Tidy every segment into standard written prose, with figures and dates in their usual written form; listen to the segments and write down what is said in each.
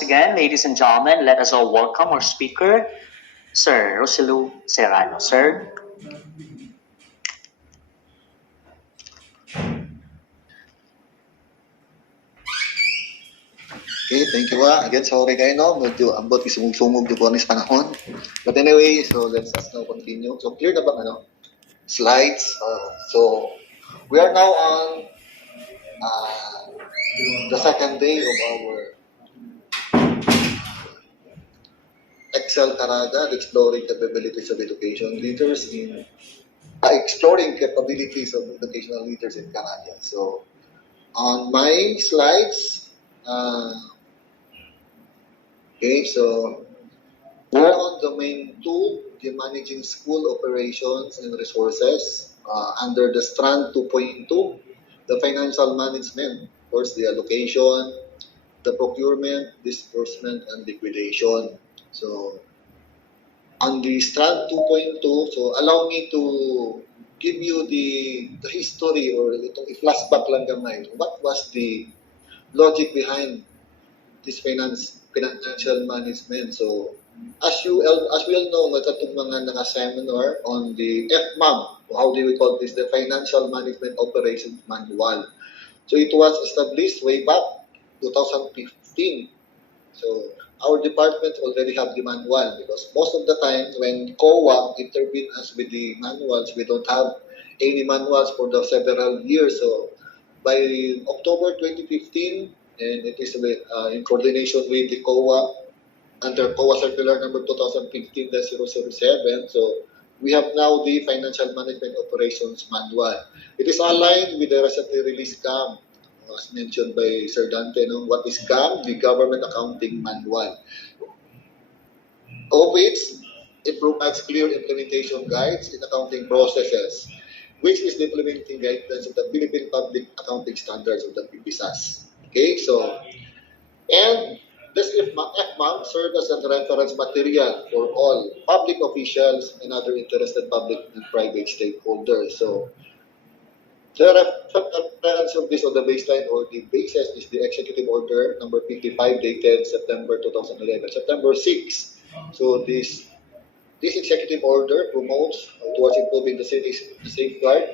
once again, ladies and gentlemen, let us all welcome our speaker, Sir Rochelieu Serrano. Sir. Okay, thank you again. Sorry kayo, no? Medyo ambot, isumug-sumug yung kuwanis panahon. But anyway, so let's us now continue. So clear na bang slides? So we are now on the second day of our Excel Caraga, exploring capabilities of education leaders in exploring capabilities of educational leaders in Caraga. So on my slides, okay, so we're on domain 2, the managing school operations and resources under the strand 2.2, the financial management, of course, the allocation, the procurement, disbursement, and liquidation. So on the strand 2.2, so allow me to give you the history or itong i-flashback lang gamay. What was the logic behind this financial management? So as we all know, nagkatong mga naka-seminar on the FMOM, how do we call this, the Financial Management Operations Manual. So it was established way back 2015. So our department already have the manual because most of the time when COA intervene us with the manuals, we don't have any manuals for the several years. So by October 2015, and it is in coordination with the COA, under COA Circular number 2015-007. So we have now the Financial Management Operations Manual. It is aligned with the recently released GAM, as mentioned by Sir Dante. What is GAM? The Government Accounting Manual. Of which it provides clear implementation guides in accounting processes, which is the implementing guidelines of the Philippine Public Accounting Standards of the PPSAS. Okay, so, and this FMOM serves as a reference material for all public officials and other interested public and private stakeholders. So the reference of this on the baseline or the basis is the Executive Order number 55 dated September 2011, September 6. So this Executive Order promotes towards improving the safeguard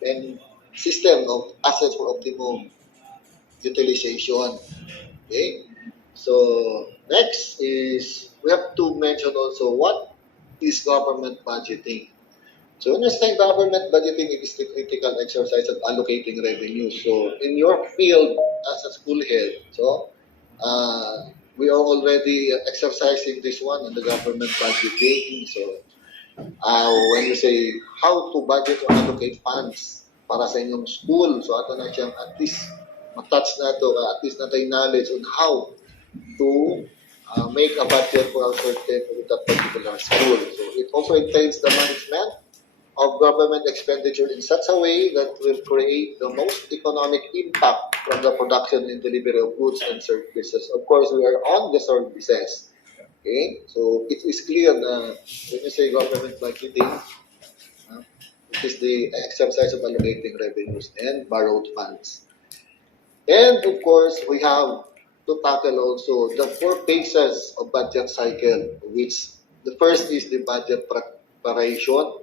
and system of assets for optimum utilization. Okay. So next is we have to mention also what is government budgeting. So when you say government budgeting, it is the critical exercise of allocating revenue. So in your field as a school head, so we are already exercising this one in the government budgeting. So when you say how to budget or allocate funds para sa inyong school, so ato na siyang at least matouch na to, at least na tayo knowledge on how to make a budget for a certain with that particular school. So it also entails the management of government expenditure in such a way that will create the most economic impact from the production and delivery of goods and services. Of course, we are on the services. Okay, so it is clear na when you say government budgeting, it is the exercise of allocating revenues and borrowed funds. And of course, we have to tackle also the 4 phases of budget cycle, which the first is the budget preparation,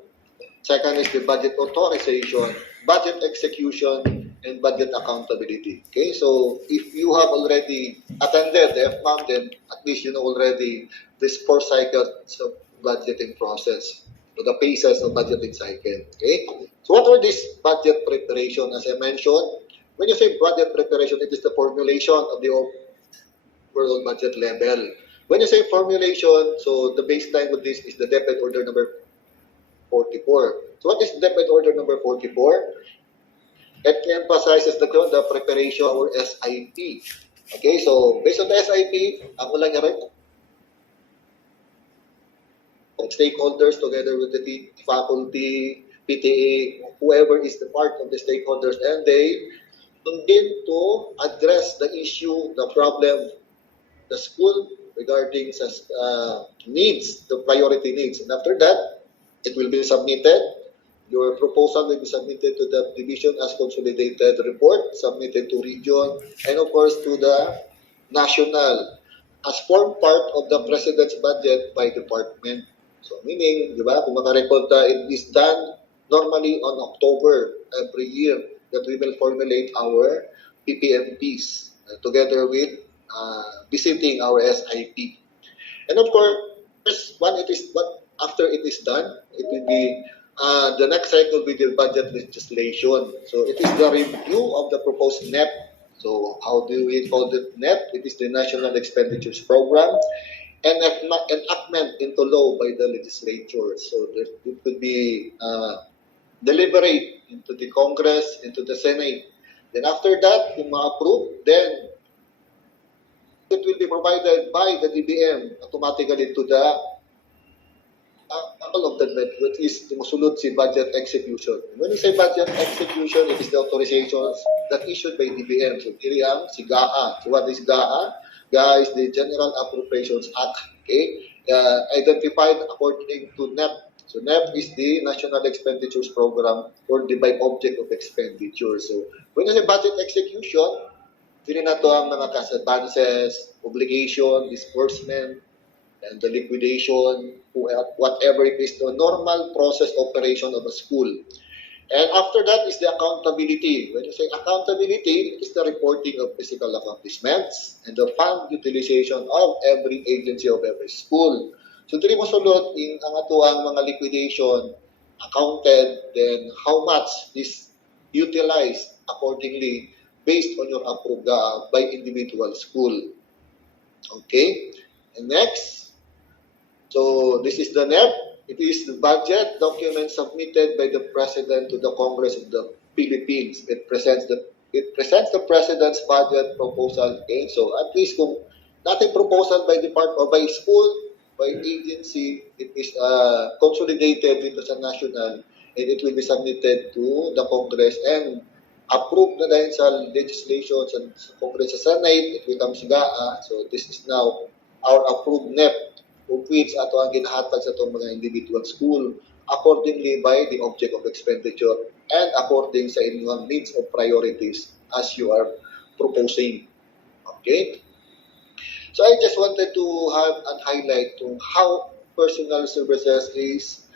second is the budget authorization, budget execution, and budget accountability. Okay, so if you have already attended the FMOM, then at least you know already this 4 cycles of budgeting process, so the phases of budgeting cycle. Okay, so what are this budget preparation? As I mentioned, when you say budget preparation, it is the formulation of the overall budget level. When you say formulation, so the baseline with this is the debit order number 44. So what is debit order number 44? It emphasizes the preparation or SIP. Okay, so based on the SIP, ako lang nga rin, stakeholders together with the faculty, PTA, whoever is the part of the stakeholders, and they begin to address the issue, the problem, the school regarding needs, the priority needs. And after that, it will be submitted. Your proposal will be submitted to the division as consolidated report, submitted to region, and of course to the national as form part of the President's budget by department. So meaning, di ba, kung makarekolta, it is done normally on October every year that we will formulate our PPMPs together with visiting our SIP. And of course, after it is done, it will be the next cycle will be the budget legislation. So it is the review of the proposed NEP. So how do we call it NEP? It is the National Expenditures Program and enactment into law by the legislature. So it could be deliberate into the Congress, into the Senate. Then after that, kung ma-approve, then it will be provided by the DBM automatically to the all of the net, which is tumusunod si budget execution. When we say budget execution, it is the authorizations that issued by DBM. So, diri ang si GAA. So, what is GAA? GAA is the General Appropriations Act. Okay? Identified according to NEP. So, NEP is the National Expenditures Program for the by object of expenditure. So, when you say budget execution, dili na to ang mga cash advances, obligation, disbursement, and the liquidation, whatever it is, the normal process operation of a school. And after that is the accountability. When you say accountability, it is the reporting of physical accomplishments and the fund utilization of every agency of every school. So diri mo sulod in ang ato ang mga liquidation accounted, then how much is utilized accordingly based on your approved by individual school. Okay? And next, so this is the NEP. It is the budget document submitted by the President to the Congress of the Philippines. It presents the President's budget proposal. Okay, so at least kung natin proposal by department or by school, by agency, it is consolidated dito sa national and it will be submitted to the Congress and approved na dahil sa legislation sa Congress sa Senate, it becomes GAA. So this is now our approved NEP of which ato ang ginahatag sa itong mga individual school accordingly by the object of expenditure and according sa inyong needs of priorities as you are proposing. Okay? So I just wanted to have and highlight to how personal services is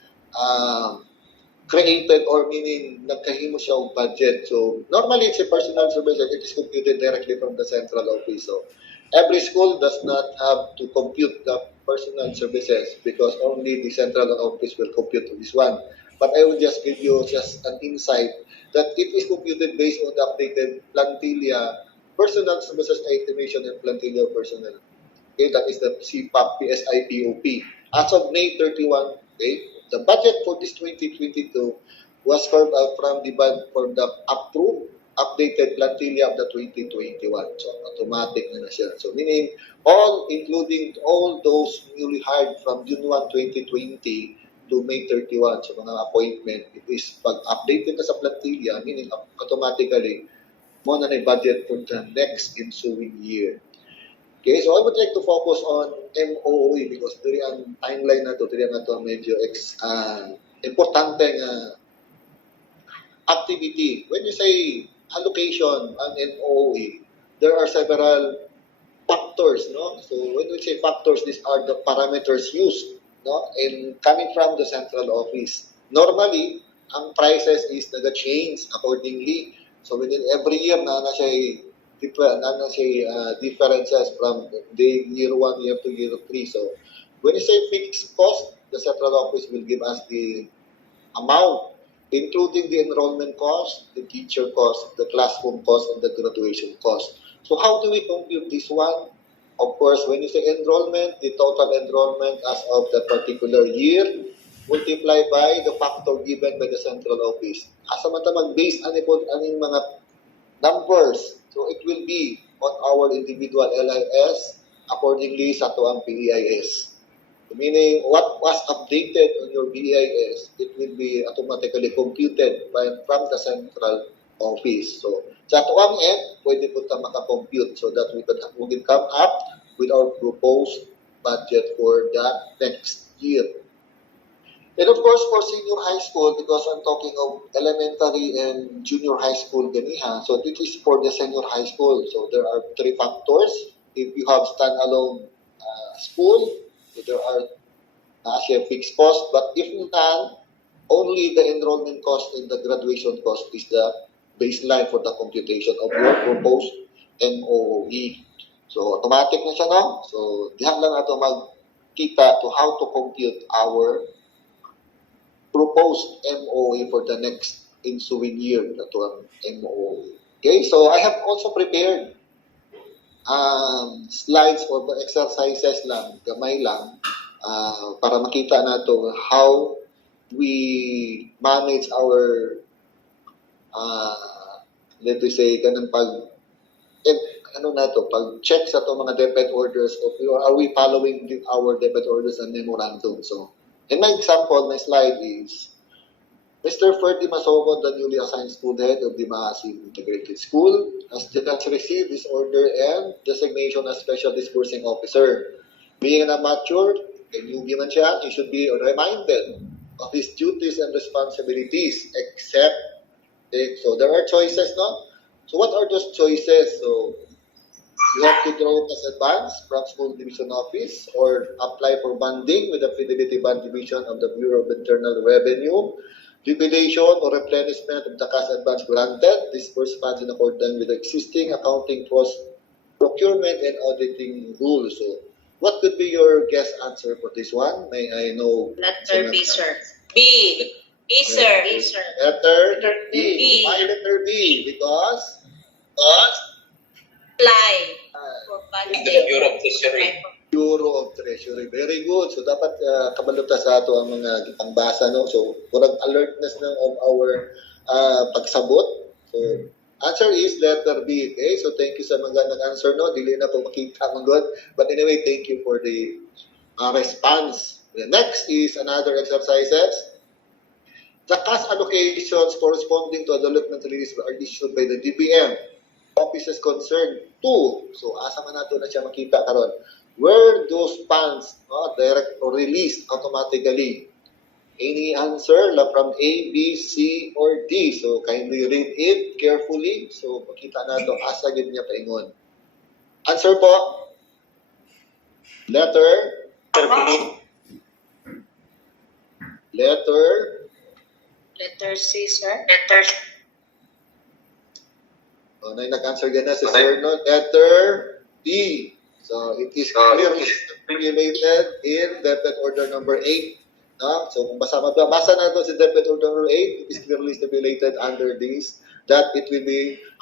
created or meaning nagkahimo siya og budget. So normally it's a personal services, it is computed directly from the central office. So every school does not have to compute the personal services because only the central office will compute this one. But I will just give you just an insight that it is computed based on the updated plantilla, personal services estimation and plantilla personnel. Okay, that is the CPAP, PSI, POP. As of May 31, okay, the budget for this 2022 was from the approved updated plantilla of the 2021. So, automatic na siya. So, meaning, including all those newly hired from June 1, 2020 to May 31, so mga appointment, it is pag-updated na sa plantilla, meaning automatically, mo na budget for the next ensuing year. Okay, so I would like to focus on MOOE because diri ang timeline na to, diri na to medyo importante nga activity. When you say allocation on MOE, there are several factors, no? So when we say factors, these are the parameters used, no? And coming from the central office. Normally, ang prices is nag-change accordingly. So within every year na siya differences from year 1, year 2, year 3. So when you say fixed cost, the central office will give us the amount including the enrollment cost, the teacher cost, the classroom cost, and the graduation cost. So how do we compute this one? Of course, when you say enrollment, the total enrollment as of the particular year, multiply by the factor given by the central office. Asa man ta mag-base aning mga numbers. So it will be on our individual LIS accordingly sa tuang PEIS. Meaning, what was updated on your BIS, it will be automatically computed from the central office. So, sa tuwang end, pwede po tayo makakompute so that we can come up with our proposed budget for the next year. And of course, for senior high school, because I'm talking of elementary and junior high school ganiha, so this is for the senior high school. So there are 3 factors. If you have standalone school, so there are siya fixed cost, but if none, only the enrollment cost and the graduation cost is the baseline for the computation of your proposed MOE. So, automatic na siya, no? So, diyan lang nato magkita to how to compute our proposed MOE for the next ensuing year, that one MOE. Okay, so I have also prepared slides or exercises lang, gamay lang, para makita nato how we manage our let me say ganun pag ano na to, pag check sa to mga debit orders or are we following our debit orders and memorandum. So in my example, my slide is Mr. Ferdy Masogo, the newly assigned school head of the Maasim Integrated School, has just received his order and designation as Special Disbursing Officer. Being a mature, a newbie man siya, he should be reminded of his duties and responsibilities, except, so there are choices, no? So what are those choices? So you have to draw as advance from school division office or apply for bonding with the Fidelity Bond Division of the Bureau of Internal Revenue. Liquidation or replenishment of the cash advance granted, disburse funds in accordance with the existing accounting procurement and auditing rules. So, what could be your guess answer for this one? May I know? Letter B, sir. B. B, sir. B, sir. Letter B. Why letter B? Because? Apply for In funding. the Bureau of Treasury. Bureau of Treasury. Very good. So, dapat kabaluta sa ato ang mga pangbasa, no? So, kurang alertness na of our pagsabot. So, answer is letter B. Okay? So, thank you sa mga nag-answer, no? Dili na po makita mga good. But anyway, thank you for the response. The next is another exercises. The cash allocations corresponding to a development release are issued by the DBM offices concerned to, so asa man nato na siya makita karon, where those funds direct or released automatically. Any answer from A, B, C, or D? So kindly read it carefully. So makita nato asa gid niya paingon. Answer po. Letter. Letter C, sir. Nag-answer din na si Serrano. Letter D. So, it is clearly stipulated in debit order number 8. No? So, kung basa na ito si debit order number 8, it is clearly stipulated under this that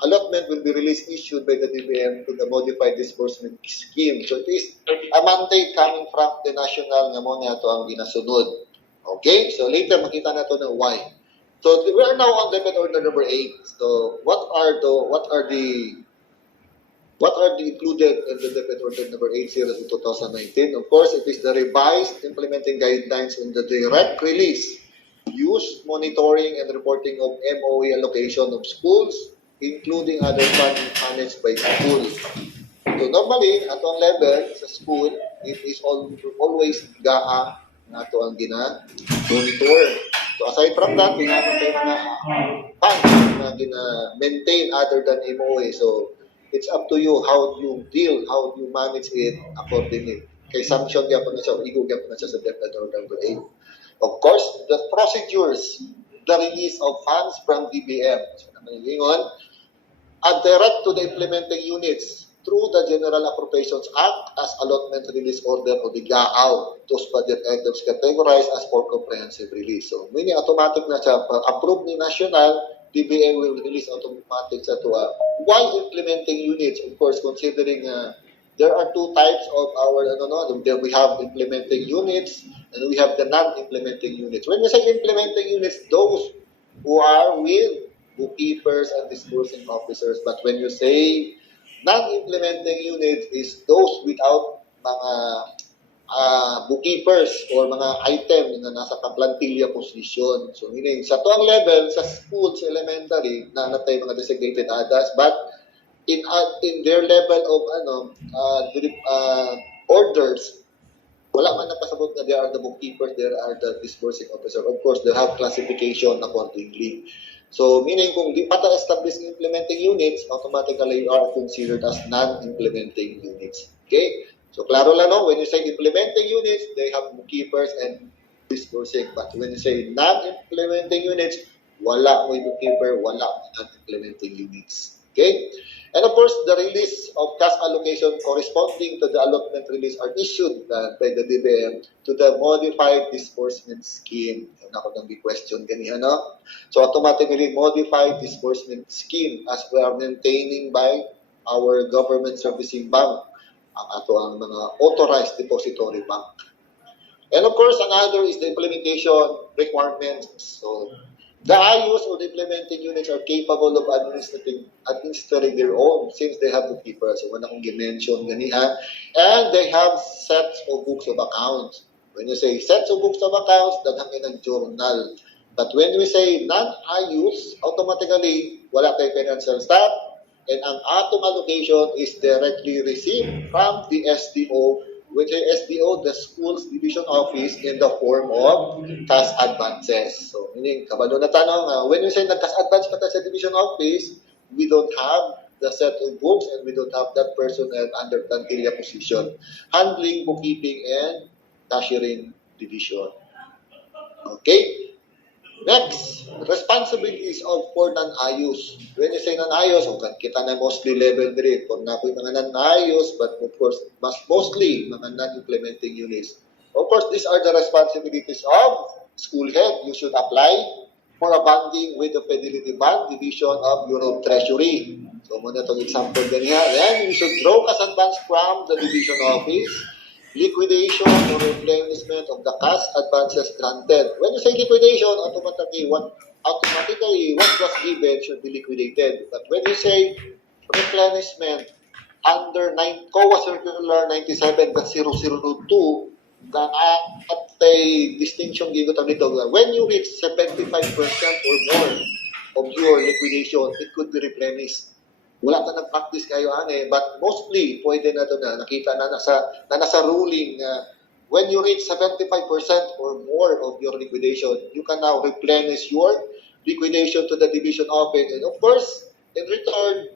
allotment will be released issued by the DBM to the modified disbursement scheme. So, it is a mandate coming from the national nga mo niya ito ang ginasunod. Okay? So, later makita na ito na why. So we are now on debit order number 8. So what are the included in the debit order number 80 in 2019? Of course, it is the revised implementing guidelines on the direct release, use, monitoring, and reporting of MOE allocation of schools, including other funding managed by school. So normally, at ang level sa school, it is always GAA na ito ang gina-monitor. So aside from that, ginamit tayo mga funds na gina-maintain other than MOE. So it's up to you how you deal, how you manage it accordingly. Kay sanction gyapon na siya, igo gyapon na siya sa debit order number 8. Of course, the procedures, the release of funds from DBM. So naman ingon, direct to the implementing units through the General Appropriations Act as allotment release order o the GAAW, those budget items categorized as for comprehensive release. So, meaning automatic na siya, approved ni National, DBM will release automatic sa tuwa. While implementing units, of course, considering there are two types of our, we have implementing units and we have the non-implementing units. When we say implementing units, those who are with bookkeepers and disbursing officers. But when you say non-implementing units is those without mga bookkeepers or mga item na nasa kaplantilla position. So, meaning, sa tuang level, sa school, sa elementary, na natay mga designated ADAS, but in their level of orders, wala man napasabot na they are the bookkeepers, there are the disbursing officer. Of course, they have classification accordingly. So, meaning kung di pa establish implementing units, automatically you are considered as non-implementing units. Okay? So klaro lang, no? When you say implementing units, they have bookkeepers and disbursing. But when you say non-implementing units, wala mo bookkeeper, wala mo non-implementing units. Okay? And of course, the release of cash allocation corresponding to the allotment release are issued by the DBM to the modified disbursement scheme. Yun ako nang question ganyan, no? So automatically modified disbursement scheme as we are maintaining by our government servicing bank, ang ato ang mga authorized depository bank. And of course, another is the implementation requirements. So the IUs or the implementing units are capable of administering their own since they have bookkeepers. So when akong gimension ganiha, and they have sets of books of accounts. When you say sets of books of accounts, daghang ng journal. But when we say non-IUs, automatically wala kay financial staff, and ang atong allocation is directly received from the SDO, which is SDO, the school's division office, in the form of cash advances. So, meaning, kabalo na tanong, when we say nag-cash advance pa tayo sa division office, we don't have the set of books and we don't have that personnel under plantilla position, handling, bookkeeping, and cashiering division. Okay? Next, responsibilities of for non-IUs. When you say non-IUs, kita na mostly level 3 for na po yung mga non-IUs, but of course, mostly mga non-implementing units. Of course, these are the responsibilities of school head. You should apply for a bonding with the Fidelity Bank Division of Bureau of Treasury. So, muna itong example ganyan. Then, you should draw cash advance from the division office, liquidation or replenishment of the cash advances granted. When you say liquidation, automatically what was given should be liquidated. But when you say replenishment under COA Circular 97.0002, at a distinction given dito, when you reach 75% or more of your liquidation, it could be replenished. Wala ta nag-practice kayo but mostly pwede na ito na nakita na nasa ruling when you reach 75% or more of your liquidation, you can now replenish your liquidation to the division office, and of course, in return,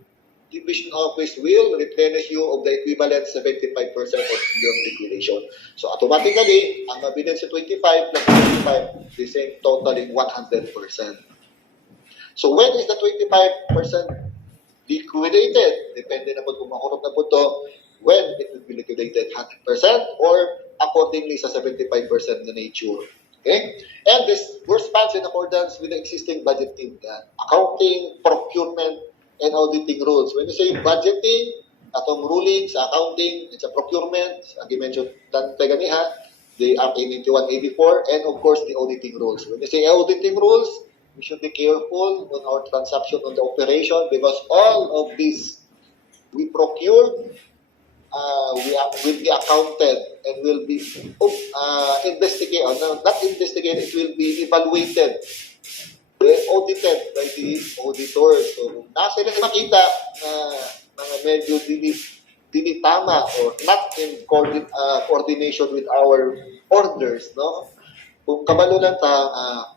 division office will replenish you of the equivalent 75% of your liquidation. So automatically, ang mabilin sa 25 plus 25, the same totaling 100%. So when is the 25% liquidated? Depende na po kung makurot na po to, when it will be liquidated 100% or accordingly sa 75% na nature. Okay? And this corresponds in accordance with the existing budgeting, accounting, procurement, and auditing rules. When you say budgeting, atong ruling sa accounting, sa procurement, as I mentioned, the Act 8184, and of course the auditing rules. When you say auditing rules, we should be careful on our transaction on the operation because all of this we procured will be accounted and will be investigated, not investigated, it will be evaluated, audited by the auditors. So, nasa sila makita na mga medyo dili tama or not in coordination with our orders, no? Kung kabalo lang ta,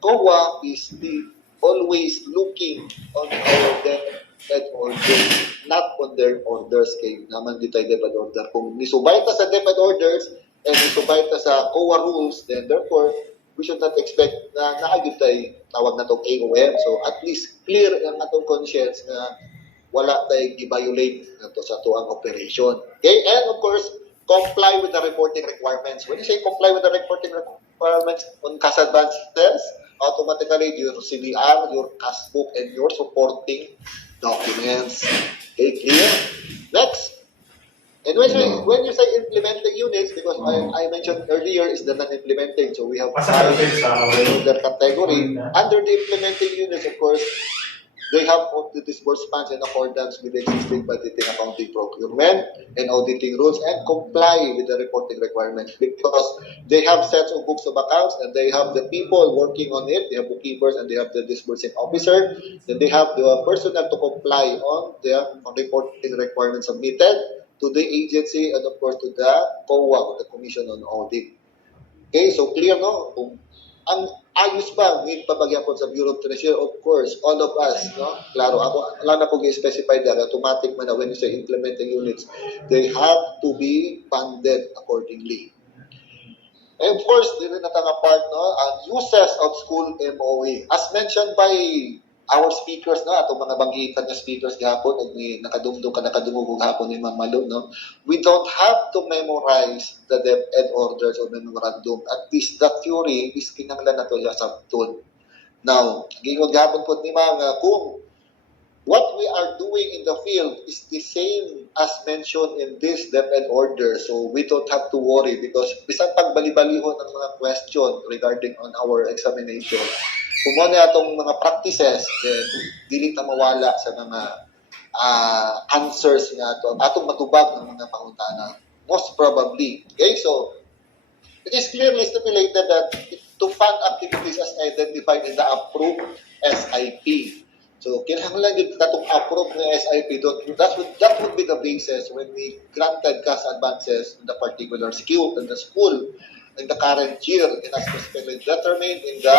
COA is always looking on our debt orders, not on their orders. Kay naman di tayo debt order. Kung nisubay ta sa debt orders and nisubay ta sa COA rules, then therefore, we should not expect na naagid tayo tawag na itong AOM. So at least clear ang atong conscience na wala tayo i-violate na to sa tuang operation. Okay? And of course, comply with the reporting requirements. When you say comply with the reporting requirements on cash advances, automatically your CDR, your cash book, and your supporting documents. Okay, clear? Next. And when you say implementing units, because I mentioned earlier is the non-implementing, so we have five under category. Under the implementing units, of course, they have to disburse funds in accordance with the existing budgeting, accounting, procurement, and auditing rules and comply with the reporting requirements because they have sets of books of accounts and they have the people working on it. They have bookkeepers and they have the disbursing officer. Then they have the personnel to comply on the reporting requirements submitted to the agency and of course to the COA, the Commission on Audit. Okay, so clear, no? Ang ayos ba? Need pa bagyapon sa Bureau of Treasury? Of course, all of us, no? Klaro, ako, alam na po i-specify that, automatic man na when you say implementing units, they have to be funded accordingly. And of course, dili na tanga part, no? Ang uses of school MOE. As mentioned by our speakers na, atong mga banggitan na speakers gihapon, ug ni nakadungog hapon ni Ma'am Malo, no? We don't have to memorize the DepEd orders or memorandum. At least the theory is kinahanglan nato sa sabton. Now, giingod gihapon po ni mga kung what we are doing in the field is the same as mentioned in this DepEd order. So we don't have to worry because bisan pagbali-balihon ng mga question regarding on our examination, kung mo na itong mga practices, then dili ta mawala sa mga answers nga ito, atong matubag ng mga pangutana. Most probably. Okay, so it is clearly stipulated that to fund activities as identified in the approved SIP. So, kinahanglan din katong approve ng SIP, that would be the basis when we granted cash advances in the particular school, in the current year, and as specifically determined in the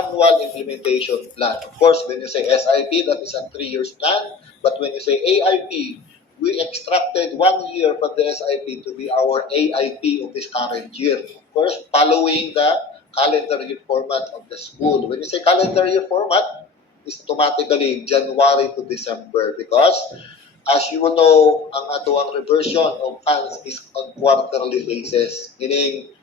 annual implementation plan. Of course, when you say SIP, that is a 3 years plan, but when you say AIP, we extracted 1 year from the SIP to be our AIP of this current year. Of course, following the calendar year format of the school. When you say calendar year format, is automatically January to December because as you know, ang atuang reversion of funds is on quarterly basis. Meaning,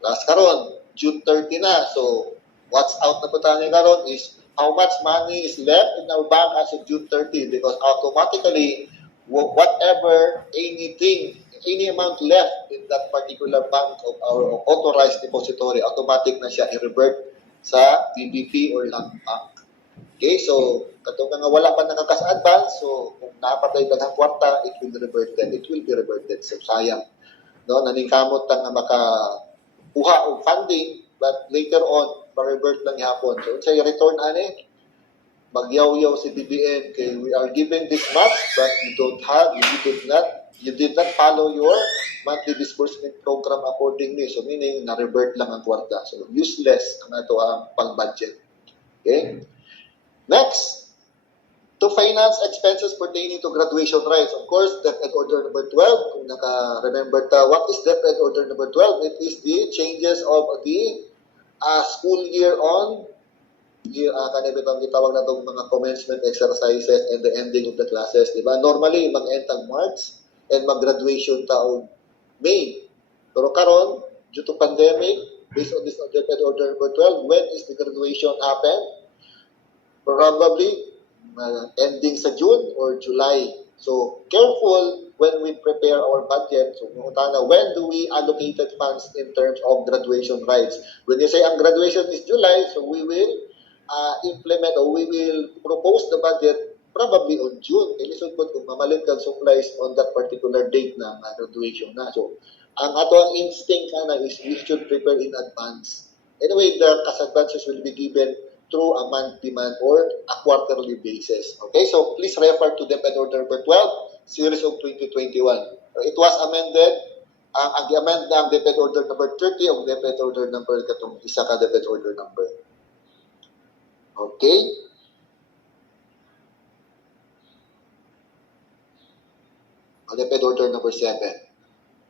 last karon, June 30 na. So, what's out na po tayo karon is how much money is left in our bank as of June 30 because automatically, whatever, any amount left in that particular bank of our authorized depository, automatic na siya i-revert sa BBP or land bank. Okay, so katong nga wala pa nakakas advance, so kung napatay daghang kwarta, it will be reverted. So sayang, no, naningkamot ta nga makakuha og funding, but later on pa-revert lang hapon. So say return ani, magyaw-yaw si BBM kay we are given this much, but you did not follow your monthly disbursement program accordingly. So meaning na-revert lang ang kwarta. So useless ang ato ang pang-budget. Okay? Next, to finance expenses pertaining to graduation rights. Of course, DepEd Order number 12, kung naka-remember ta, what is DepEd Order number 12? It is the changes of the school year on, kanibitang gitawag na itong mga commencement exercises and the ending of the classes. Diba? Normally, mag-end ang March and mag-graduation taong May. Pero karon, due to pandemic, based on this DepEd Order number 12, when is the graduation happen? Probably ending sa June or July. So, careful when we prepare our budget. So, when do we allocate funds in terms of graduation rights? When you say ang graduation is July, so we will implement or we will propose the budget probably on June. Ilisod po kung mamalit kang supplies on that particular date na graduation na. So, ang ato ang instinct na is we should prepare in advance. Anyway, the cash advances will be given through a monthly or a quarterly basis. Okay, so please refer to DepEd Order number 12, series of 2021. It was amended, ang i-amend na ang DepEd Order number 30 o DepEd Order number katong isa ka DepEd Order number. Okay? DepEd Order number 7.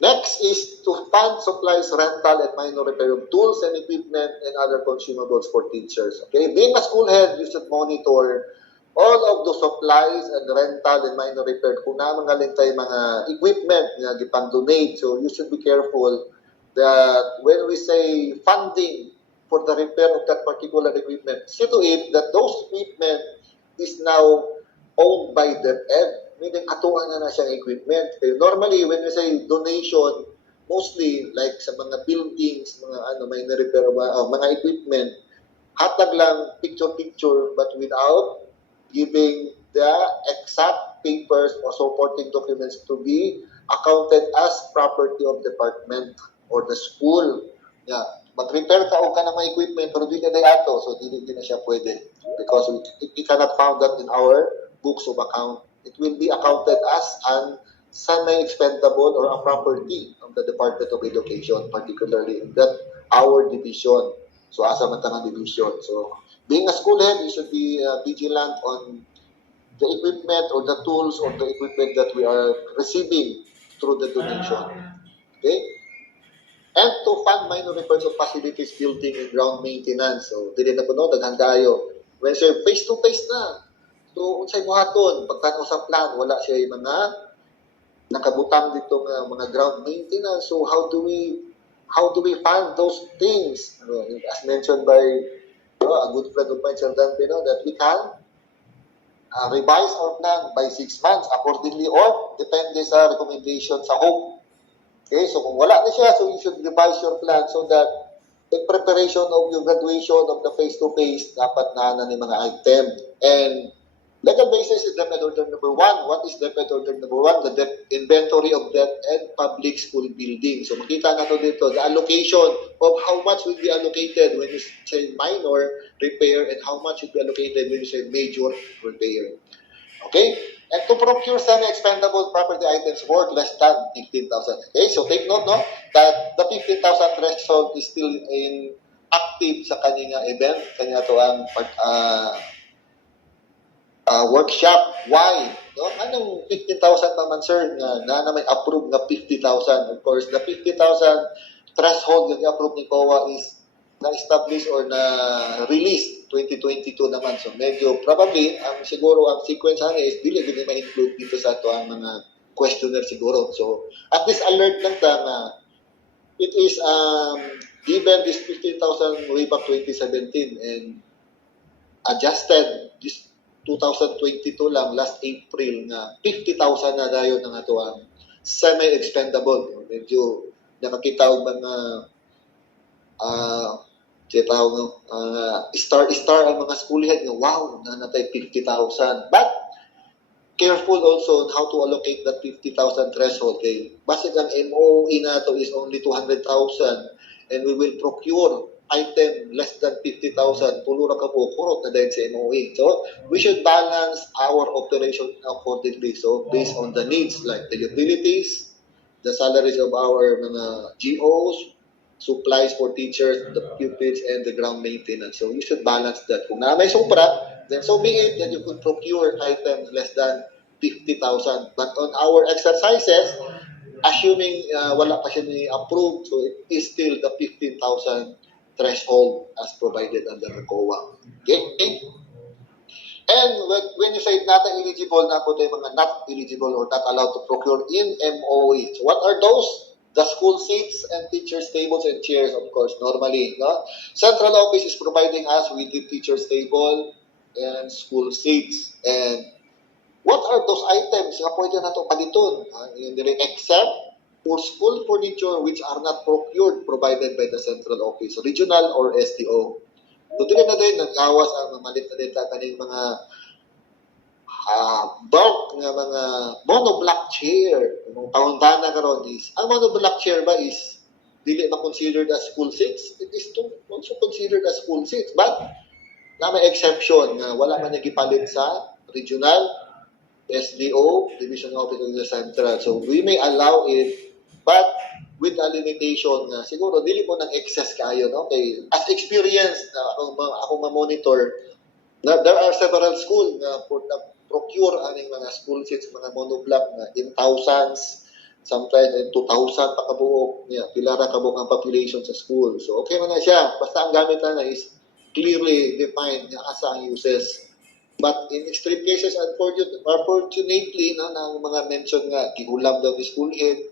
Next is to fund supplies, rental, and minor repair of tools and equipment and other consumables for teachers. Okay, being a school head, you should monitor all of the supplies and rental and minor repair. Kung naman galing tayo mga equipment na gipang-donate, so you should be careful that when we say funding for the repair of that particular equipment, see to it that those equipment is now owned by DepEd. Meaning, atuan na siyang equipment. Okay. Normally, when we say donation, mostly, like sa mga buildings, mga may na-repair mga equipment, hatag lang picture-picture, but without giving the exact papers or supporting documents to be accounted as property of department or the school. Yeah. Mag-repair ka o ka ng mga equipment, pero di na ato, so di na siya pwede. Because we cannot found that in our books of account. It will be accounted as an semi-expendable or a property of the Department of Education, particularly in that our division. So asa man tanang division. So being a school head, you should be vigilant on the equipment or the tools or the equipment that we are receiving through the donation. Okay? And to fund minor repairs of facilities, building, and ground maintenance. So, dili na po no, daghan kayo. When sir, face-to-face na. So, unsay buhaton, pagtanaw sa plan, wala siya yung mga nakabutang dito nga mga ground maintenance. So, how do we fund those things? As mentioned by a good friend of mine, Sir Dante, that we can revise our plan by 6 months accordingly or depende sa recommendation sa home. Okay, so kung wala na siya, so you should revise your plan so that in preparation of your graduation of the face-to-face, dapat na ni mga item. And legal basis is DepEd Order number 1. What is DepEd Order number 1? The inventory of debt and public school building. So makita na to dito, the allocation of how much will be allocated when you say minor repair and how much will be allocated when you say major repair. Okay? And to procure semi-expendable property items worth less than 15,000. Okay? So take note, no? That the 15,000 threshold is still in active sa kanyang event. Kanya to ang workshop. Why? No? Anong 15,000 naman, sir? Na may approved na 50,000. Of course, the 50,000 threshold na approved ni COA is na-establish or na-release 2022 naman. So medyo probably, siguro ang sequence is dili ma-include dito sa ito ang mga questionnaire siguro. So at least alert lang ta na it is given this 15,000 way back 2017 and adjusted this 2022 lang, last April na 50,000 na dayon ng ito ang semi-expendable. Medyo nakakita og mga star ang mga school head nga wow na natay 50,000, but careful also on how to allocate that 50,000 threshold. Okay, basig ang MOE nato is only 200,000 and we will procure item less than 50,000, tulo ra ka po kurot na dahil sa MOE. So we should balance our operation accordingly, so based on the needs like the utilities, the salaries of our mga GOs, supplies for teachers, the pupils, and the ground maintenance. So you should balance that. Kung na may sobra, then so be it that you could procure items less than 50,000. But on our exercises, assuming wala pa siya ni-approve, so it is still the 15,000 threshold as provided under the COA. Okay? And when you say not eligible, na po tayo mga not eligible or not allowed to procure in MOE. So what are those? The school seats and teachers' tables and chairs, of course, normally. No? Central office is providing us with the teachers' table and school seats. And what are those items nga pwede na ito paliton? Except for school furniture which are not procured provided by the central office, regional or STO. So, dili na din, nag-awas ang mamalit na dito kaning mga bulk nga mga monoblock chair. Ang pahundana karon is, ang monoblock chair ba is dili na considered as school seats? It is also considered as school seats, but na may exception nga wala man nagipalit sa regional, SDO, Division Office of the Central. So we may allow it, but with a limitation nga siguro dili mo nang excess kayo, no? Kay as experience ako ma-monitor, there are several schools na procure aning mga school seats, mga monoblock na in thousands, sometimes in 2,000 pa kabuok, pila ra kabuok ang population sa school. So okay man na siya, basta ang gamit na is clearly defined nga asa ang uses. But in extreme cases, unfortunately, na mga mention nga, gihulam daw ni school head,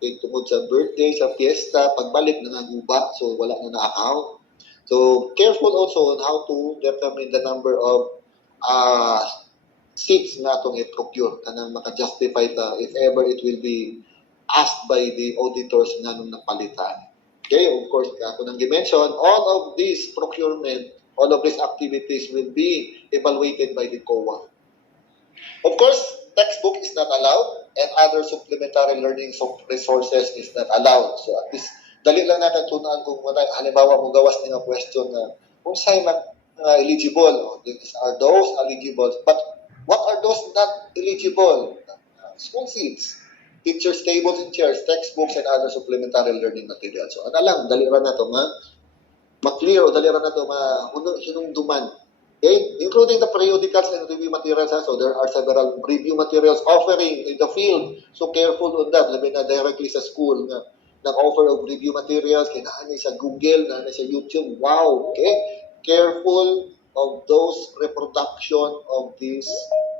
tungkol sa birthday, sa fiesta, pagbalik na guba, so wala na na-account. So careful also on how to determine the number of seats na itong i-procure na maka-justify ta if ever it will be asked by the auditors nga nung napalitan. Okay, of course, ako nang i-mention, all of these procurement, all of these activities will be evaluated by the COA. Of course, textbook is not allowed and other supplementary learning resources is not allowed. So at least, dali lang natin tunaan kung halimbawa mo gawas nga question na kung sa'yo eligible, these are those eligible, but what are those not eligible? School seats, teachers' tables and chairs, textbooks, and other supplementary learning materials. So ano lang, dali ra na ito ma-clear o dalira na ito, hinungduman. Okay? Including the periodicals and review materials. So there are several review materials offering in the field. So careful on that. Labi na directly sa school na nag-offer of review materials, kinahanay sa Google, kinahanay sa YouTube. Wow! Okay? Careful of those reproduction of this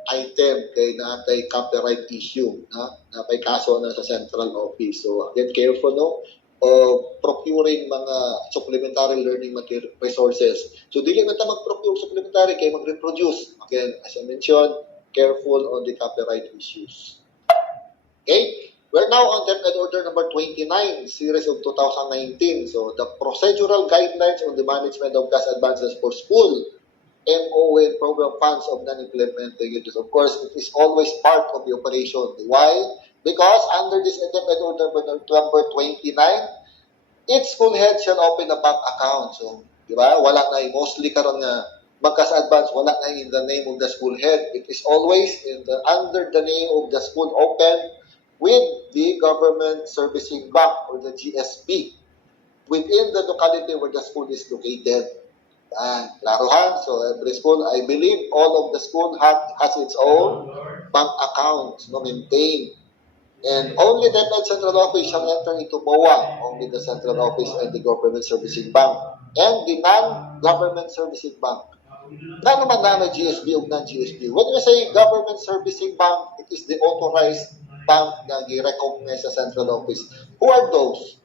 item kay natay copyright issue na may kaso na sa central office. So again, careful no of procuring mga supplementary learning material resources. So dili man ta mag-procure supplementary kay mag-reproduce. Again, as I mentioned, careful on the copyright issues. Okay? We're now on Debt and Order number 29, series of 2019. So the procedural guidelines on the management of cash advances for school MOE program funds of non-implementing units. Of course, it is always part of the operation. Why? Because under this Debt and Order number 29, each school head shall open a bank account. So, di ba? Wala na mostly karon nga magkas advance, wala na in the name of the school head. It is always under the name of the school open with the government servicing bank or the GSB within the locality where the school is located. Klaro ha? So every school, I believe all of the school has its own bank accounts maintained. And only the central office shall enter into MOA, only the central office and the government servicing bank. And the non-government servicing bank. Na naman na GSB o non-GSB. When you say government servicing bank, it is the authorized bank na i-recognize sa central office. Who are those?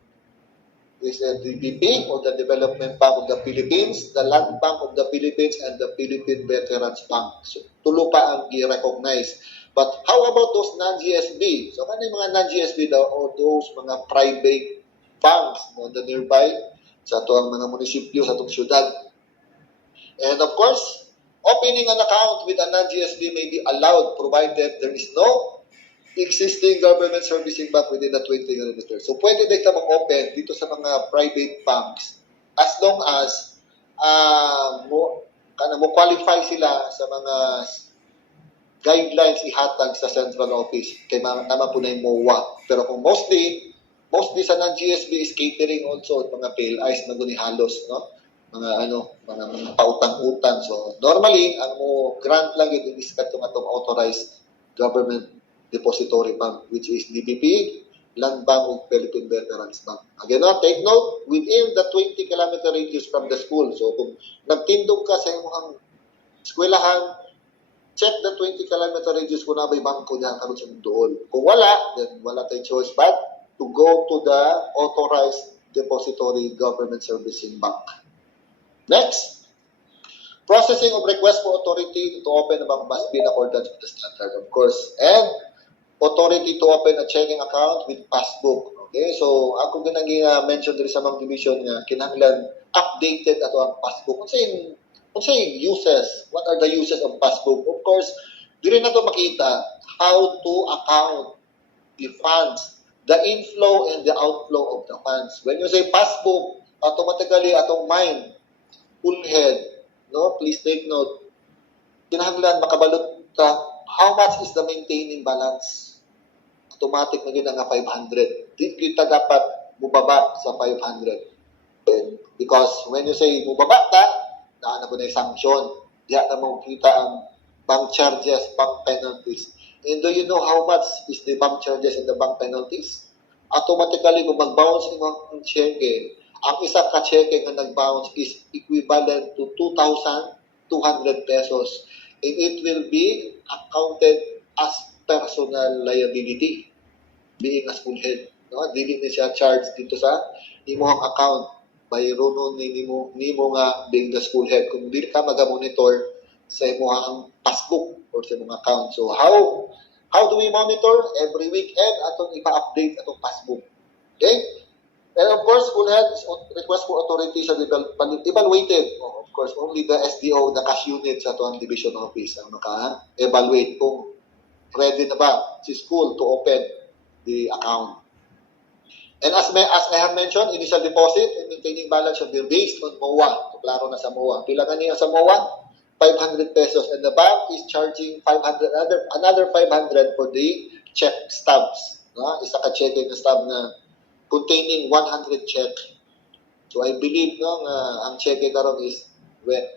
Is the DBP or the Development Bank of the Philippines, the Land Bank of the Philippines, and the Philippine Veterans Bank. So, tulo pa ang i-recognize. But how about those non-GSB? So, ano yung mga non-GSB daw or those mga private banks on the nearby sa ito ang mga munisipyo sa itong syudad? And of course, opening an account with a non-GSB may be allowed provided there is no existing government servicing bank within the 20 kilometers. So, pwede din ka mag-open dito sa mga private banks as long as mo qualify sila sa mga guidelines ihatag sa central office kay naman po na yung MOA. Pero kung mostly sa non-GSB is catering also at mga PLIs na halos, no? Mga pautang-utang. So, normally, ang mo grant lang yun is katong authorized government depository bank, which is DBP, Land Bank of Philippine Veterans Bank. Again, take note, within the 20-kilometer radius from the school. So, kung nagtindog ka sa imong eskwelahan, check the 20-kilometer radius kung nabay bangko niya karon sa doon. Kung wala, then wala tayong choice but to go to the authorized depository government servicing bank. Next, processing of request for authority to open a bank must be in accordance with the standard, of course. And authority to open a checking account with passbook. Okay, so ako din ang mention diri sa mga division nga kinahanglan updated ato ang passbook. Unsay uses? What are the uses of passbook? Of course, diri na to makita how to account the funds, the inflow and the outflow of the funds. When you say passbook, automatically atong mind, full head, no? Please take note. Kinahanglan makabalot ta how much is the maintaining balance. Automatic na yun nga 500. Di kita dapat bubaba sa 500. And because when you say bubaba ta, na po na yung sanction. Diya na mo kita ang bank charges, bank penalties. And do you know how much is the bank charges and the bank penalties? Automatically, kung mag-bounce yung cheque, ang isa ka cheque nga nag-bounce is equivalent to 2,200 pesos. And it will be accounted as personal liability being a school head. No? Dili na siya charged dito sa imong account by runo nimo nga being the school head. Kung dili ka maga-monitor sa imong passbook or sa imong account. So how do we monitor? Every weekend atong ipa-update atong passbook. Okay? And of course, school heads request for authority sa evaluated. Of course, only the SDO, the cash unit sa atong division office ang maka-evaluate kung ready na ba si school to open the account. And as I have mentioned, initial deposit and maintaining balance should be based on MOA. So, klaro na sa MOA. Pila niya sa MOA? 500 pesos. And the bank is charging 500, another 500 for the check stubs. No? Isa ka check na stub na containing 100 check. So I believe no nga ang cheque karon is well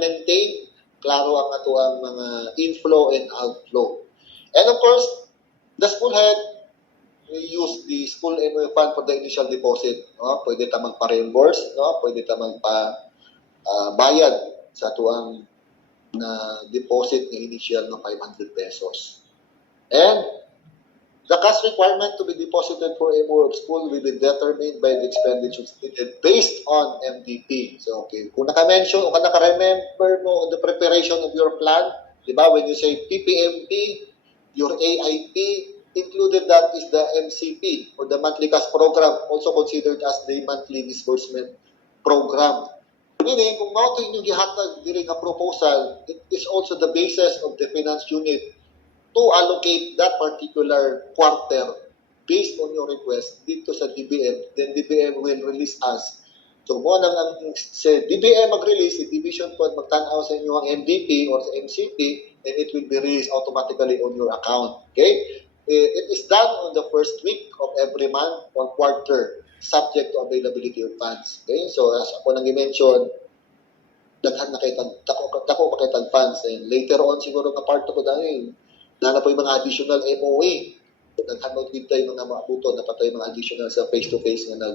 maintained, klaro ang ato ang mga inflow and outflow. And of course, the school head will use the school MOE fund for the initial deposit. No? Pwede ta magpa-reimburse, no? Pwede ta magpa-bayad sa tuang na deposit ng initial ng 500 pesos. And the cash requirement to be deposited for MOE of school will be determined by the expenditures needed based on MDP. So, okay, kung naka-mention o naka-remember mo on the preparation of your plan, di ba, when you say PPMP, your AIP, included that is the MCP or the monthly cash program, also considered as the monthly disbursement program. Meaning, kung mao to inyong gihatag diri nga proposal, it is also the basis of the finance unit to allocate that particular quarter based on your request dito sa DBM. Then DBM will release us. So, mo nang ang sa DBM mag-release, si Division Fund magtanaw sa inyong MDP or sa MCP, and it will be released automatically on your account. Okay? It is done on the first week of every month or quarter, subject to availability of funds. Okay? So, as ako nang i-mention, daghan na kay dako pa kay tag funds, and later on siguro nga part ko dahil na po yung mga additional MOE. Naghanod din tayo mga maabuto na patay mga additional sa face-to-face na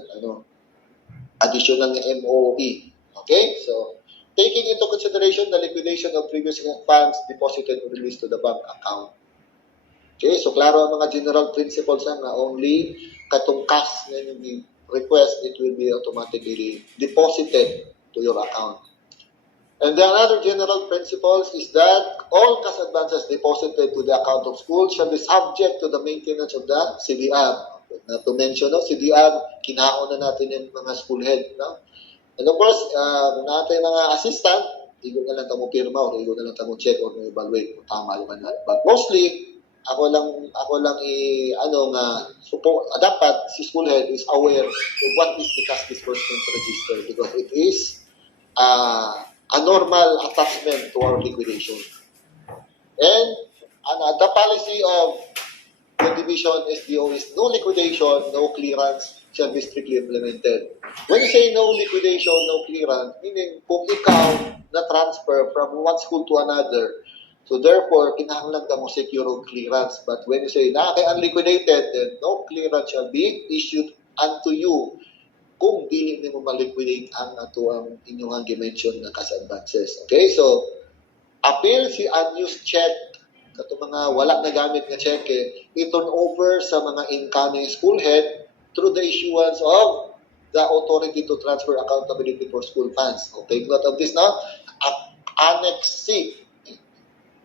additional na MOE. Okay? So, taking into consideration the liquidation of previous funds deposited or released to the bank account. Okay? So, klaro ang mga general principles na only katong cash na yung request, it will be automatically deposited to your account. And the other general principles is that all cash advances deposited to the account of school shall be subject to the maintenance of the CDR. Not to mention, CDR, kinaon na natin yung mga school head. No? And of course, kung natin mga assistant, igo na lang tamo pirma o igo na lang tamo check or evaluate kung tama yung na. But mostly, ako lang dapat si school head is aware of what is the cash disbursement register because it is a normal attachment to our liquidation. And the policy of the division SDO is no liquidation, no clearance shall be strictly implemented. When you say no liquidation, no clearance, meaning kung ikaw na-transfer from one school to another, so therefore, kinahanglan ka mo secure of clearance. But when you say na kay unliquidated, then no clearance shall be issued unto you kung dili nimo ma-liquidate ang ato ang inyong gi-mention na cash advances. Okay? So, appeal si unused check kato mga wala na gamit nga cheque, i-turn over sa mga incoming school head through the issuance of the authority to transfer accountability for school funds. Okay, take note of this now. Annex C.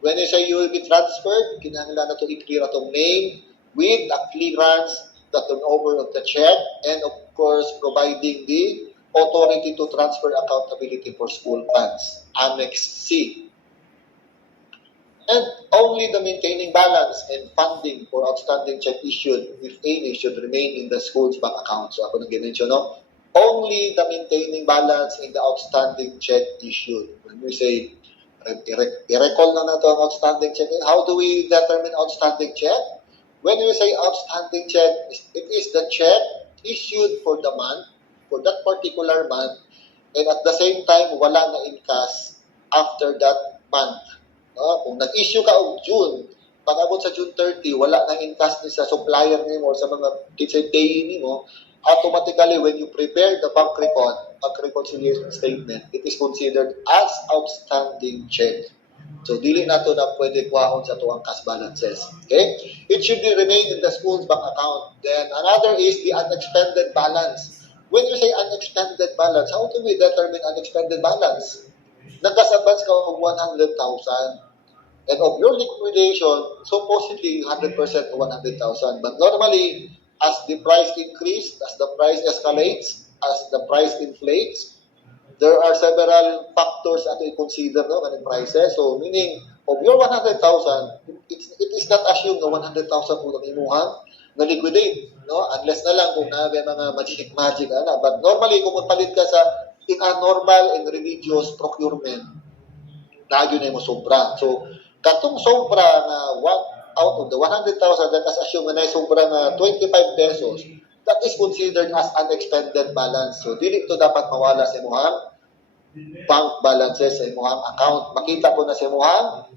When you say you will be transferred, kinahanglan na to i-clear atong name with a clearance, the turnover of the check, and of course, providing the authority to transfer accountability for school funds. Annex C. And only the maintaining balance and funding for outstanding check issued, if any, should remain in the school's bank account. So ako nag-mention, no? Only the maintaining balance in the outstanding check issued. When we say, i-recall na nato ang outstanding check. How do we determine outstanding check? When we say outstanding check, it is the check issued for the month, for that particular month, and at the same time, wala na in cash after that month. Kung nag-issue ka og June, pag-abot sa June 30, wala na in cash ni sa supplier nimo or sa mga payee nimo, automatically when you prepare the bank reconciliation statement, it is considered as outstanding check. So, dili nato na pwede kuhaon sa tuwang cash balances. Okay? It should be remain in the school's bank account. Then, another is the unexpended balance. When you say unexpended balance, how do we determine unexpended balance? Nag-cash advance ka of 100,000. And of your liquidation, supposedly 100% to 100,000. But normally, as the price increases, as the price escalates, as the price inflates, there are several factors to consider kaning prices. So, meaning, of your 100,000, it is not assumed na 100,000 po lang imuhang na liquidate. No? Unless na lang kung na may mga magic. But normally, kung magpalit ka sa in a normal and religious procurement, nagyo na mo sobra. So, katong sobra na out of the 100,000, let us assume na sobra na 25 pesos, that is considered as unexpended balance. So, dili ito dapat mawala sa imuhang bank balances sa imuhang account. Makita po na sa imuhang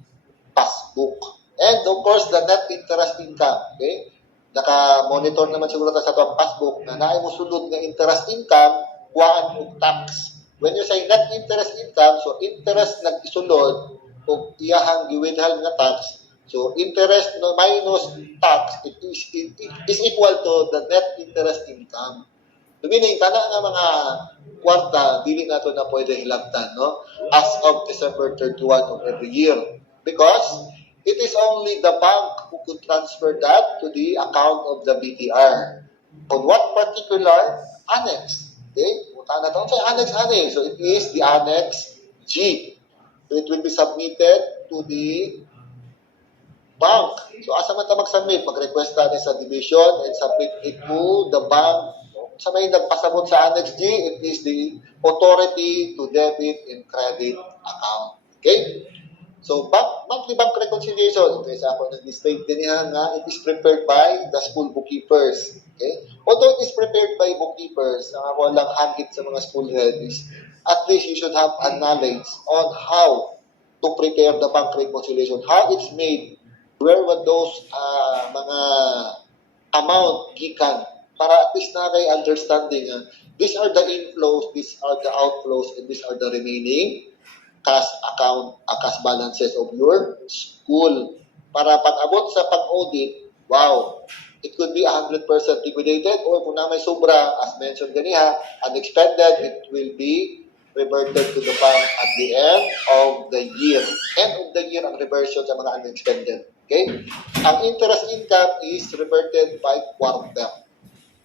passbook. And of course, the net interest income. Okay? Naka-monitor naman siguro sa itong passbook na naay mo sulod ng interest income, kuhaan og tax. When you say net interest income, so interest nag-isulod o iyahang giwithheld nga tax. So interest no minus tax, it is equal to the net interest income. So meaning, kana nga mga kwarta, dili nato na pwede hilabtan, no? As of December 31 of every year. Because it is only the bank who could transfer that to the account of the BTR. On what particular annex? Okay? Punta na ito sa annex. So it is the annex G. So it will be submitted to the bank. So asa man ta mag-submit? Mag-request tayo sa division and submit it to the bank. Sa may nagpasabot sa annex G, it is the authority to debit and credit account. Okay? So, monthly bank reconciliation, okay, sa ako nag-state din nga, it is prepared by the school bookkeepers. Okay? Although it is prepared by bookkeepers, ang ako lang hagit sa mga school head is, at least you should have a knowledge on how to prepare the bank reconciliation, how it's made, where were those mga amount gikan, para at least na kayo understanding, these are the inflows, these are the outflows, and these are the remaining cash account, cash balances of your school. Para pag-abot sa pag-audit, wow, it could be 100% liquidated or kung na may sobra, as mentioned ganiha, unexpended, it will be reverted to the bank at the end of the year. End of the year ang reversion sa mga unexpended. Okay? Ang interest income is reverted by quarter.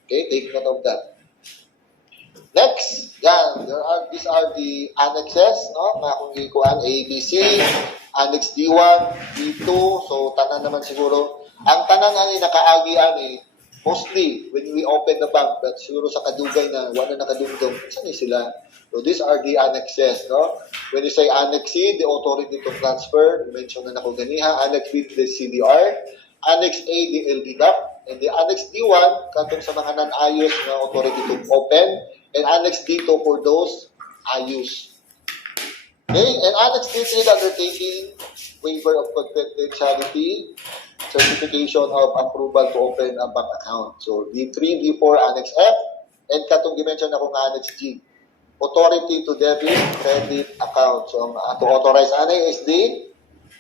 Okay? Take note of that. Next, yan, these are the annexes, no? Mga kung ikuan, A, B, C, Annex D1, D2, so tanan naman siguro. Ang tanan ani nakaagi ani, mostly when we open the bank, but siguro sa kadugay na wala nakadugtong, saan sila? So these are the annexes, no? When you say Annex C, the authority to transfer, mention na ako ganiha, Annex B, the CDR, Annex A, the LDDAP, and the Annex D1, katong sa mga non-ayos na authority to open, and Annex D2 for those IUs. Okay, and Annex D3, the undertaking, waiver of confidentiality, certification of approval to open a bank account. So, D3, D4, Annex F, and katong dimension na kung Annex G, authority to debit credit account. So, to authorize ano is the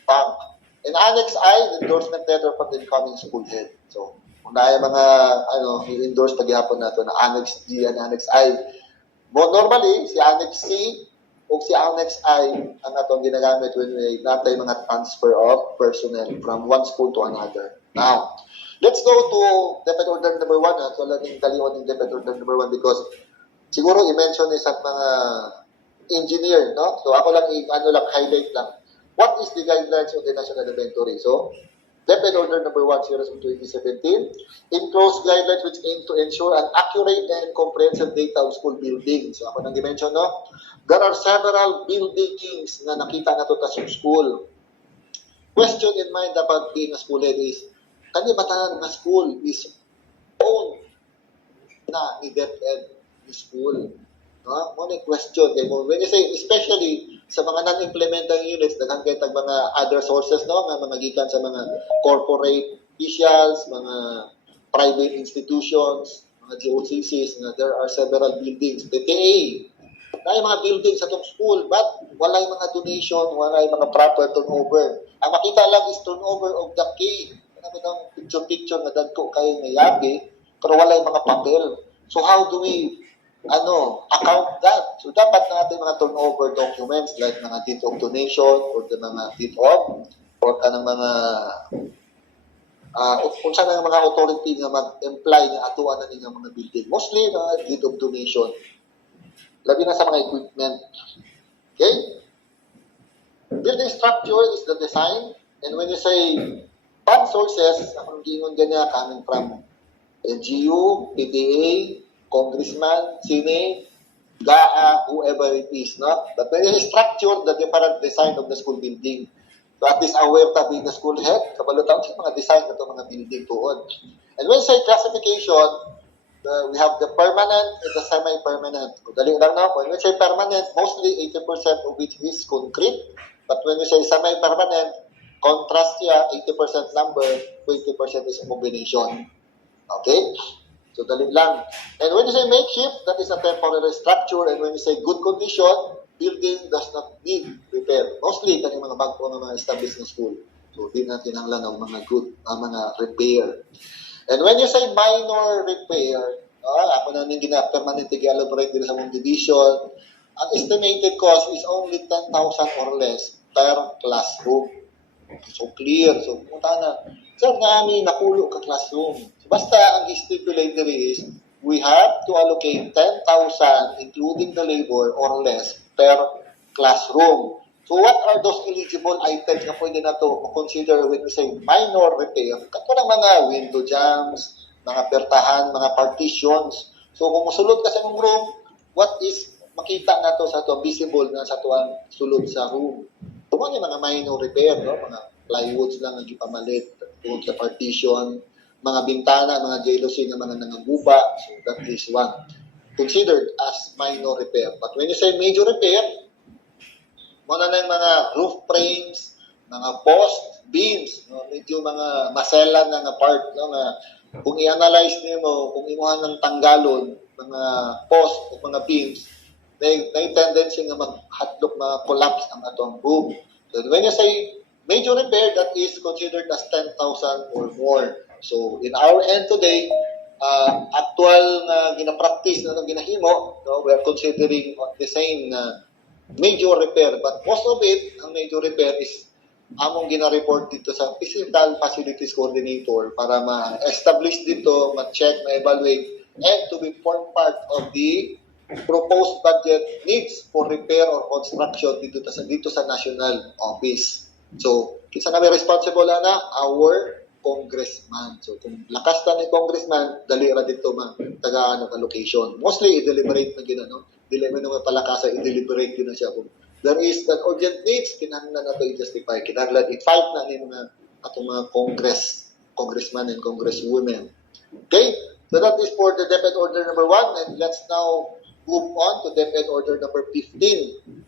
bank. And Annex I, the endorsement letter from the incoming school head. So, kung na mga i-endorse paghihapon nato na Annex G and Annex I. Normally, si Annex C o si Annex I ang atong ginagamit when we natay mga transfer of personnel from one school to another. Now, let's go to debit order number 1. At wala din dalion ng debit order number 1 because siguro i-mention is at mga engineer, no? So ako lang highlight lang. What is the guidelines of the National Inventory? So, Debit Order number 1, series of 2017, enclosed guidelines which aim to ensure an accurate and comprehensive data of school buildings. So ako nang dimension, no? There are several buildings na nakita na to sa school. Question in mind about being a school head is, kanibatan na school is owned na ni DepEd ni school. No? One question. When you say, especially sa mga non-implementing units, naghangkay tag mga other sources, no? Mga gikan sa mga corporate officials, mga private institutions, mga GOCCs, na there are several buildings. PTA, na yung mga buildings sa itong school, but wala yung mga donation, wala yung mga proper turnover. Ang makita lang is turnover of the key. Ano picture na dagko kayo na yabi, pero wala yung mga papel. So how do we account that? So dapat natin mga turnover documents like mga deed of donation or the mga deed of or kanang mga kung saan ang mga authority nga mag-imply nga atuan na nilang mga building. Mostly deed of donation. Labi na sa mga equipment. Okay? Building structure is the design, and when you say fund sources, akong giingon ganyan coming from LGU, PTA, congressman, sine, GAA, whoever it is, no? But when you structure the different design of the school building, so at least aware ta being the school head, kabalutaw sa mga design na ito mga building tuon. And when you say classification, we have the permanent and the semi-permanent. Dali lang na. When we say permanent, mostly 80% of which is concrete. But when we say semi-permanent, contrast siya, 80% lumber, 20% is a combination. Okay? So, dali lang. And when you say makeshift, that is a temporary structure. And when you say good condition, building does not need repair. Mostly, kanyang mga bago ng mga established na school. So, di natin ang lang mga good, mga repair. And when you say minor repair, ako na nang gina-permanent i-elaborate din sa mong division, ang estimated cost is only 10,000 or less per classroom. So clear. So pumunta na. Sir, namin nakulo ka classroom. So, basta ang stipulated is we have to allocate 10,000 including the labor or less per classroom. So what are those eligible items na pwede na to consider when we say minor repair? Kato ng mga window jams, mga pertahan, mga partitions. So kung musulod ka sa mong room, what is makita na to sa to visible na sa to ang sulod sa room? Tumo ni mga minor repair, no? Mga plywoods lang ang gipamalit tungkol sa partition, mga bintana, mga jealousy na mga nangaguba. So that is one considered as minor repair. But when you say major repair, muna na yung mga roof frames, mga post, beams, no? Medyo mga maselan na nga part, no? Nga, kung i-analyze niyo mo, kung imuhan ng tanggalon, mga post o mga beams, may tendency nga mag-hatlok, collapse ang atong room. So when you say major repair, that is considered as 10,000 or more. So in our end today, actual na gina-practice na ginahimo, no? We are considering the same major repair, but most of it, ang major repair is among gina-report dito sa Physical Facilities Coordinator para ma-establish dito, ma-check, ma-evaluate, and to be form part of the proposed budget needs for repair or construction dito sa National Office. So, kinsa kami responsible na? Our congressman. So, kung lakas na ni congressman, dali ra dito taga allocation. Mostly, i-deliberate na ginano. Dili mo naman palakasa, i-deliberate din na siya. Kung there is an urgent needs, kinahanglan na ito i-justify. Kinahanglan i-fight na ni mga atong mga congressman and congresswomen. Okay? So that is for the DepEd Order number 1, and let's now move on to DepEd Order number 15.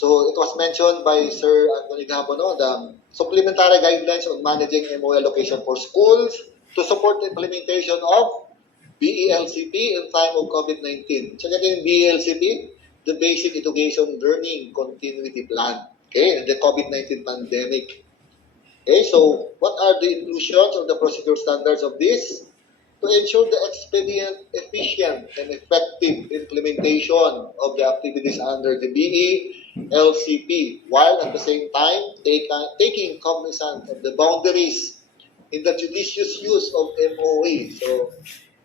So it was mentioned by Sir Anthony Gabo, no, the supplementary guidelines on managing MOE allocation for schools to support the implementation of BELCP in time of COVID-19. So yung BELCP, the Basic Education Learning Continuity Plan, okay, and the COVID-19 pandemic. Okay, so what are the inclusions of the procedure standards of this? To ensure the expedient, efficient, and effective implementation of the activities under the BELCP, while at the same time taking cognizance of the boundaries in the judicious use of MOE. So,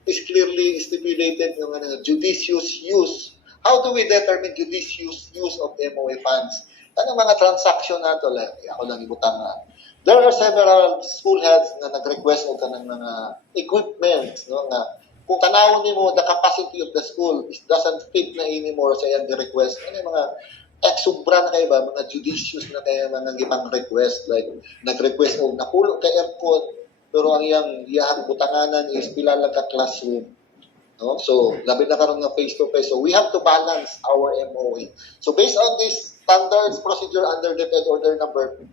is clearly stipulated yung judicious use. How do we determine judicious use of MOE funds? Anong mga transaction na ito? Ako lang ibutang nga. There are several school heads na nag-request o kanang mga equipment, no, na kung tanawon nimo the capacity of the school is doesn't fit na anymore sa iyang request. Ano mga sobra na kayo ba? Mga judicious na kayo mga gipang request. Like, nag-request o napulo kay aircon, pero ang iyang butanganan is pila lang ka classroom. No? So, labi na karon nga face-to-face. So, we have to balance our MOE. So, based on this standards procedure under DepEd Order number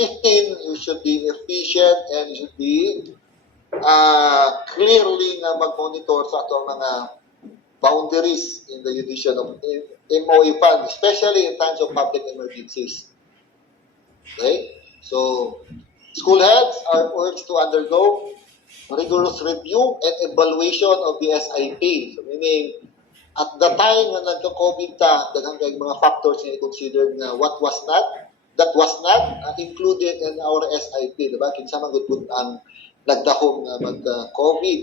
15, you should be efficient and you should be clearly na mag-monitor sa atong mga boundaries in the addition of MOE fund, especially in times of public emergencies. Okay? So, school heads are urged to undergo rigorous review and evaluation of the SIP. So, meaning, at the time na nagka-COVID daghang kay mga factors na i-consider na that was not included in our SIP, diba? Kinsa man gud ang nagdahom nga mag-COVID,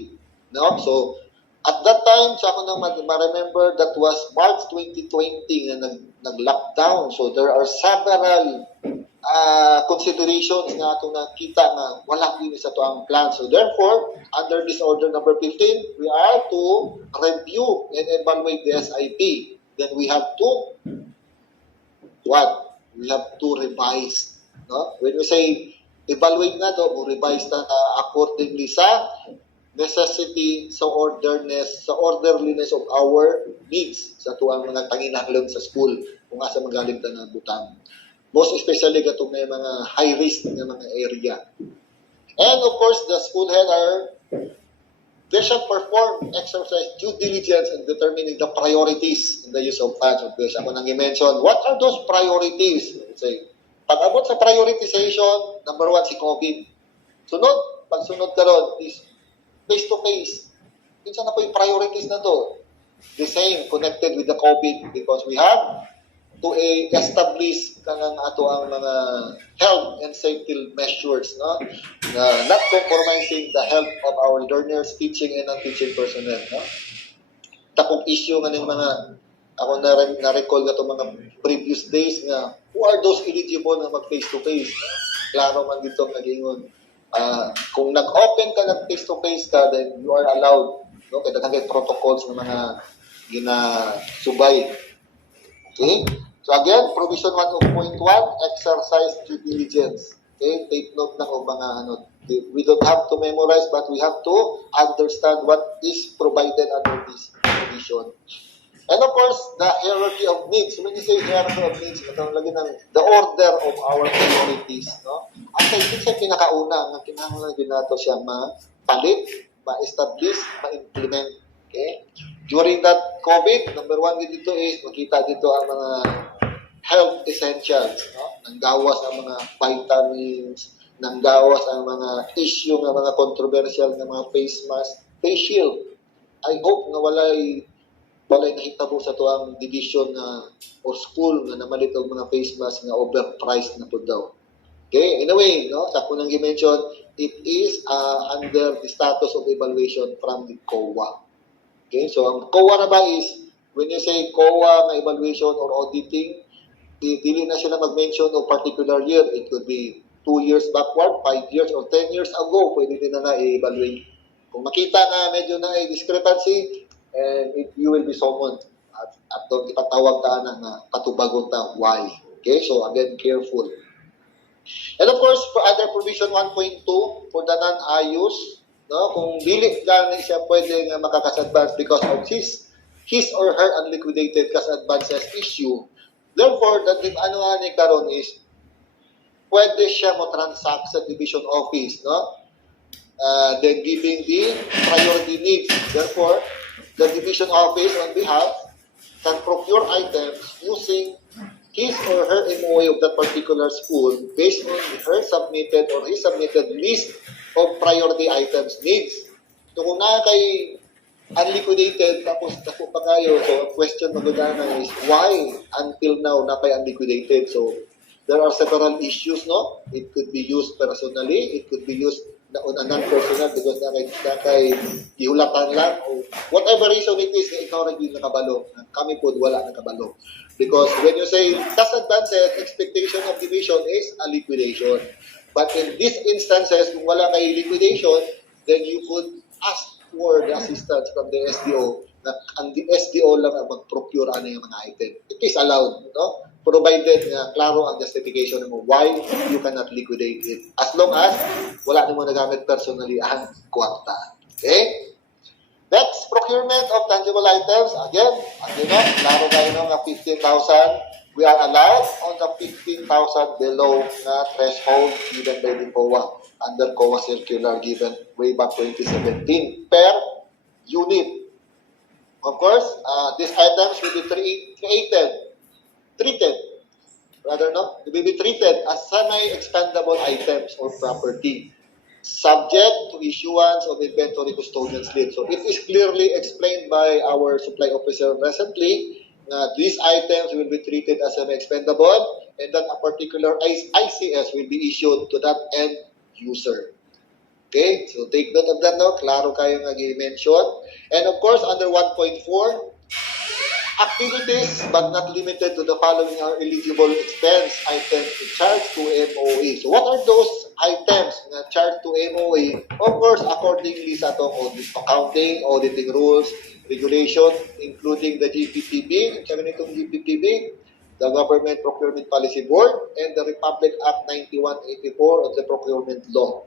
no? So at that time, sa ako nang ma-remember, that was March 2020 na nag-lockdown. So there are several considerations nga atong nakita nga wala din sa to ang plan. So therefore, under this order number 15, we are to review and evaluate the SIP. Then we have to what? We have to revise. No? When we say evaluate na to, revise na accordingly sa necessity sa orderliness of our needs sa tuang mga panginahanglan sa school kung asa magaling ta na butang. Most especially katong may mga high risk nga mga area. And of course, the school head they shall perform exercise due diligence in determining the priorities in the use of funds. Okay, ako nang i-mention, what are those priorities? Say, pag-abot sa prioritization, number 1 si COVID. Pagsunod karon is face-to-face. Minsan na po yung priorities na to. The same, connected with the COVID because we have to establish kanang ato ang mga health and safety measures, no? Not compromising the health of our learners, teaching and non-teaching personnel, no? Takong issue nga ng mga ako na-recall nga itong mga previous days nga who are those eligible na mag face-to-face, no? Klaro man dito nag-ingon. Kung nag-open ka, nag-face-to-face ka, then you are allowed, no? Kaya nagkagay protocols ng mga ginasubay. Okay? So again, provision 1.1, exercise due diligence. Okay? Take note ng mga we don't have to memorize, but we have to understand what is provided under this provision. And of course, the hierarchy of needs. When you say hierarchy of needs, itong lagi ng the order of our priorities, no? Ang sa pinakauna, ang kinahanglan din nato siya ma-palit, ma-establish, ma-implement. Okay? During that COVID, number 1 dito is makita dito ang mga health essentials, no? Nanggawas ang mga vitamins, nanggawas ang mga issue ng mga controversial ng mga face mask, face shield. I hope na walay nahitabo sa tuang division na or school na namalit og mga face mask nga overpriced na po daw. Okay, in a way, no, sa kunang gi-mention, it is under the status of evaluation from the COA. Okay, so ang COA na ba is, when you say COA na evaluation or auditing, dili na sila mag-mention of particular year. It could be 2 years backward, 5 years, or 10 years ago, pwede din na i-evaluate. Kung makita na medyo na discrepancy, and you will be summoned at doon ipatawag ta na patubagon ta why. Okay, so again, careful. And of course, for other provision 1.2, for the non-ayus, no, kung dili gani siya pwede nga makakas-advance because of his or her unliquidated cash advances issue. Therefore, that ni karon is pwede siya mo transact sa division office, no? Then giving the priority needs. Therefore, the division office on behalf can procure items using his or her MOE of that particular school based on her submitted or his submitted list of priority items needs. So kung na kay unliquidated, tapos ako pa kayo, so question magagana is why until now na kay unliquidated? So there are several issues, no? It could be used personally, it could be used on a non-personal because na kay ihulatan lang o whatever reason it is, ikaw rin yung nakabalo. Kami po wala nakabalo. Because when you say cash advances, expectation of division is a liquidation. But in these instances, kung wala kay liquidation, then you could ask for the assistance from the SDO na ang SDO lang ang mag-procure ano yung mga item. It is allowed, no? Provided na klaro ang justification mo why you cannot liquidate it. As long as wala mo nagamit personally ang kwarta. Okay? Next, procurement of tangible items. Again, klaro kayo nga 15,000. We are allowed on the 15,000 below na threshold given by the COA under COA circular given way back 2017 per unit. Of course, these items will be treated as semi-expendable items or property subject to issuance of inventory custodian slip. So it is clearly explained by our supply officer recently that these items will be treated as semi-expendable and that a particular ICS will be issued to that end user. Okay, so take note of that, no? Klaro kayo nga i-mention. And of course, under 1.4, activities but not limited to the following are eligible expense items charged to MOE. So what are those items na charged to MOE? Of course, accordingly sa itong accounting, auditing rules, regulation, including the GPPB, the Government Procurement Policy Board, and the Republic Act 9184 of the Procurement Law.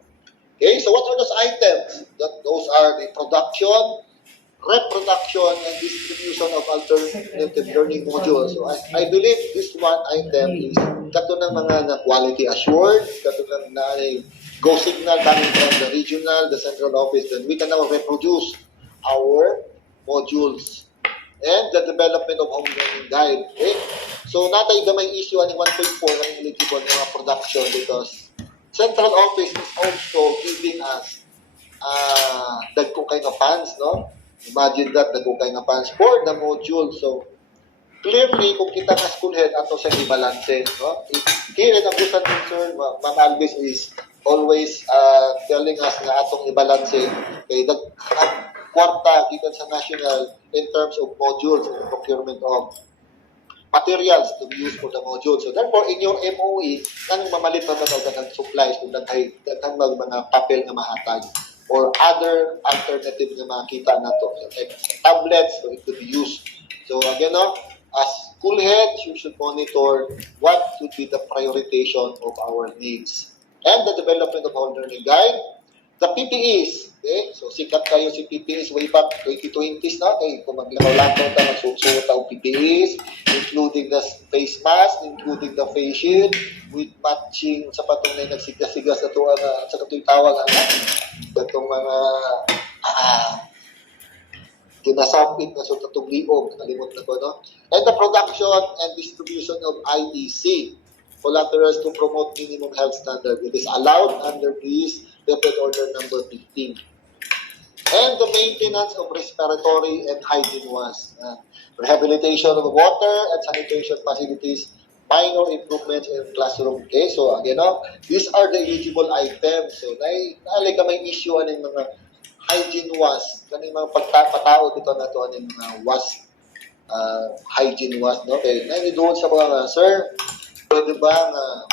Okay, so what are those items? Those are the production, reproduction, and distribution of alternative learning modules. So I believe this one item is kato ng mga na quality assured, kato ng na go signal coming from the regional, the central office, then we can now reproduce our modules and the development of home learning guide. Okay? So natay gamay issue ani 1.4 ang eligible mga production because central office is also giving us dagko kay nga funds, no? Imagine that dagko kay nga funds for the module. So clearly kung kita nga school head ato sa i-balance, no? Here in Abusan concern, Ma'am Alvis is always telling us nga atong i-balance kay kwarta gikan sa national in terms of modules and procurement of materials to be used for the module. So therefore, in your MOE, kanang mamalit na ng supplies kung daghang mga papel na mahatag or other alternative na makita na to. So, like tablets, so it could be used. So again, no, as school heads, you should monitor what should be the prioritization of our needs. And the development of our learning guide, the PPEs. Okay? So sikat kayo si PPEs way back 2020s na. Okay? Kung maglakaw-lakaw ka, magsusuot ang PPEs, including the face mask, including the face shield, with matching sa patong na nagsigas-sigas na ito sa kato'y tawag itong mga kinasapit na sa tatong liog, kalimot na ko, no? And the production and distribution of IEC, collaterals to promote minimum health standard. It is allowed under this Deputy Order number 15. And the maintenance of respiratory and hygiene was rehabilitation of water and sanitation facilities, minor improvements in classroom. Okay, so again, no, these are the eligible items. So naali ka may issue aning mga hygiene was, kaning mga pagpatao dito na to aning mga was hygiene was, no? Okay, doon sa mga sir, pwede ba nga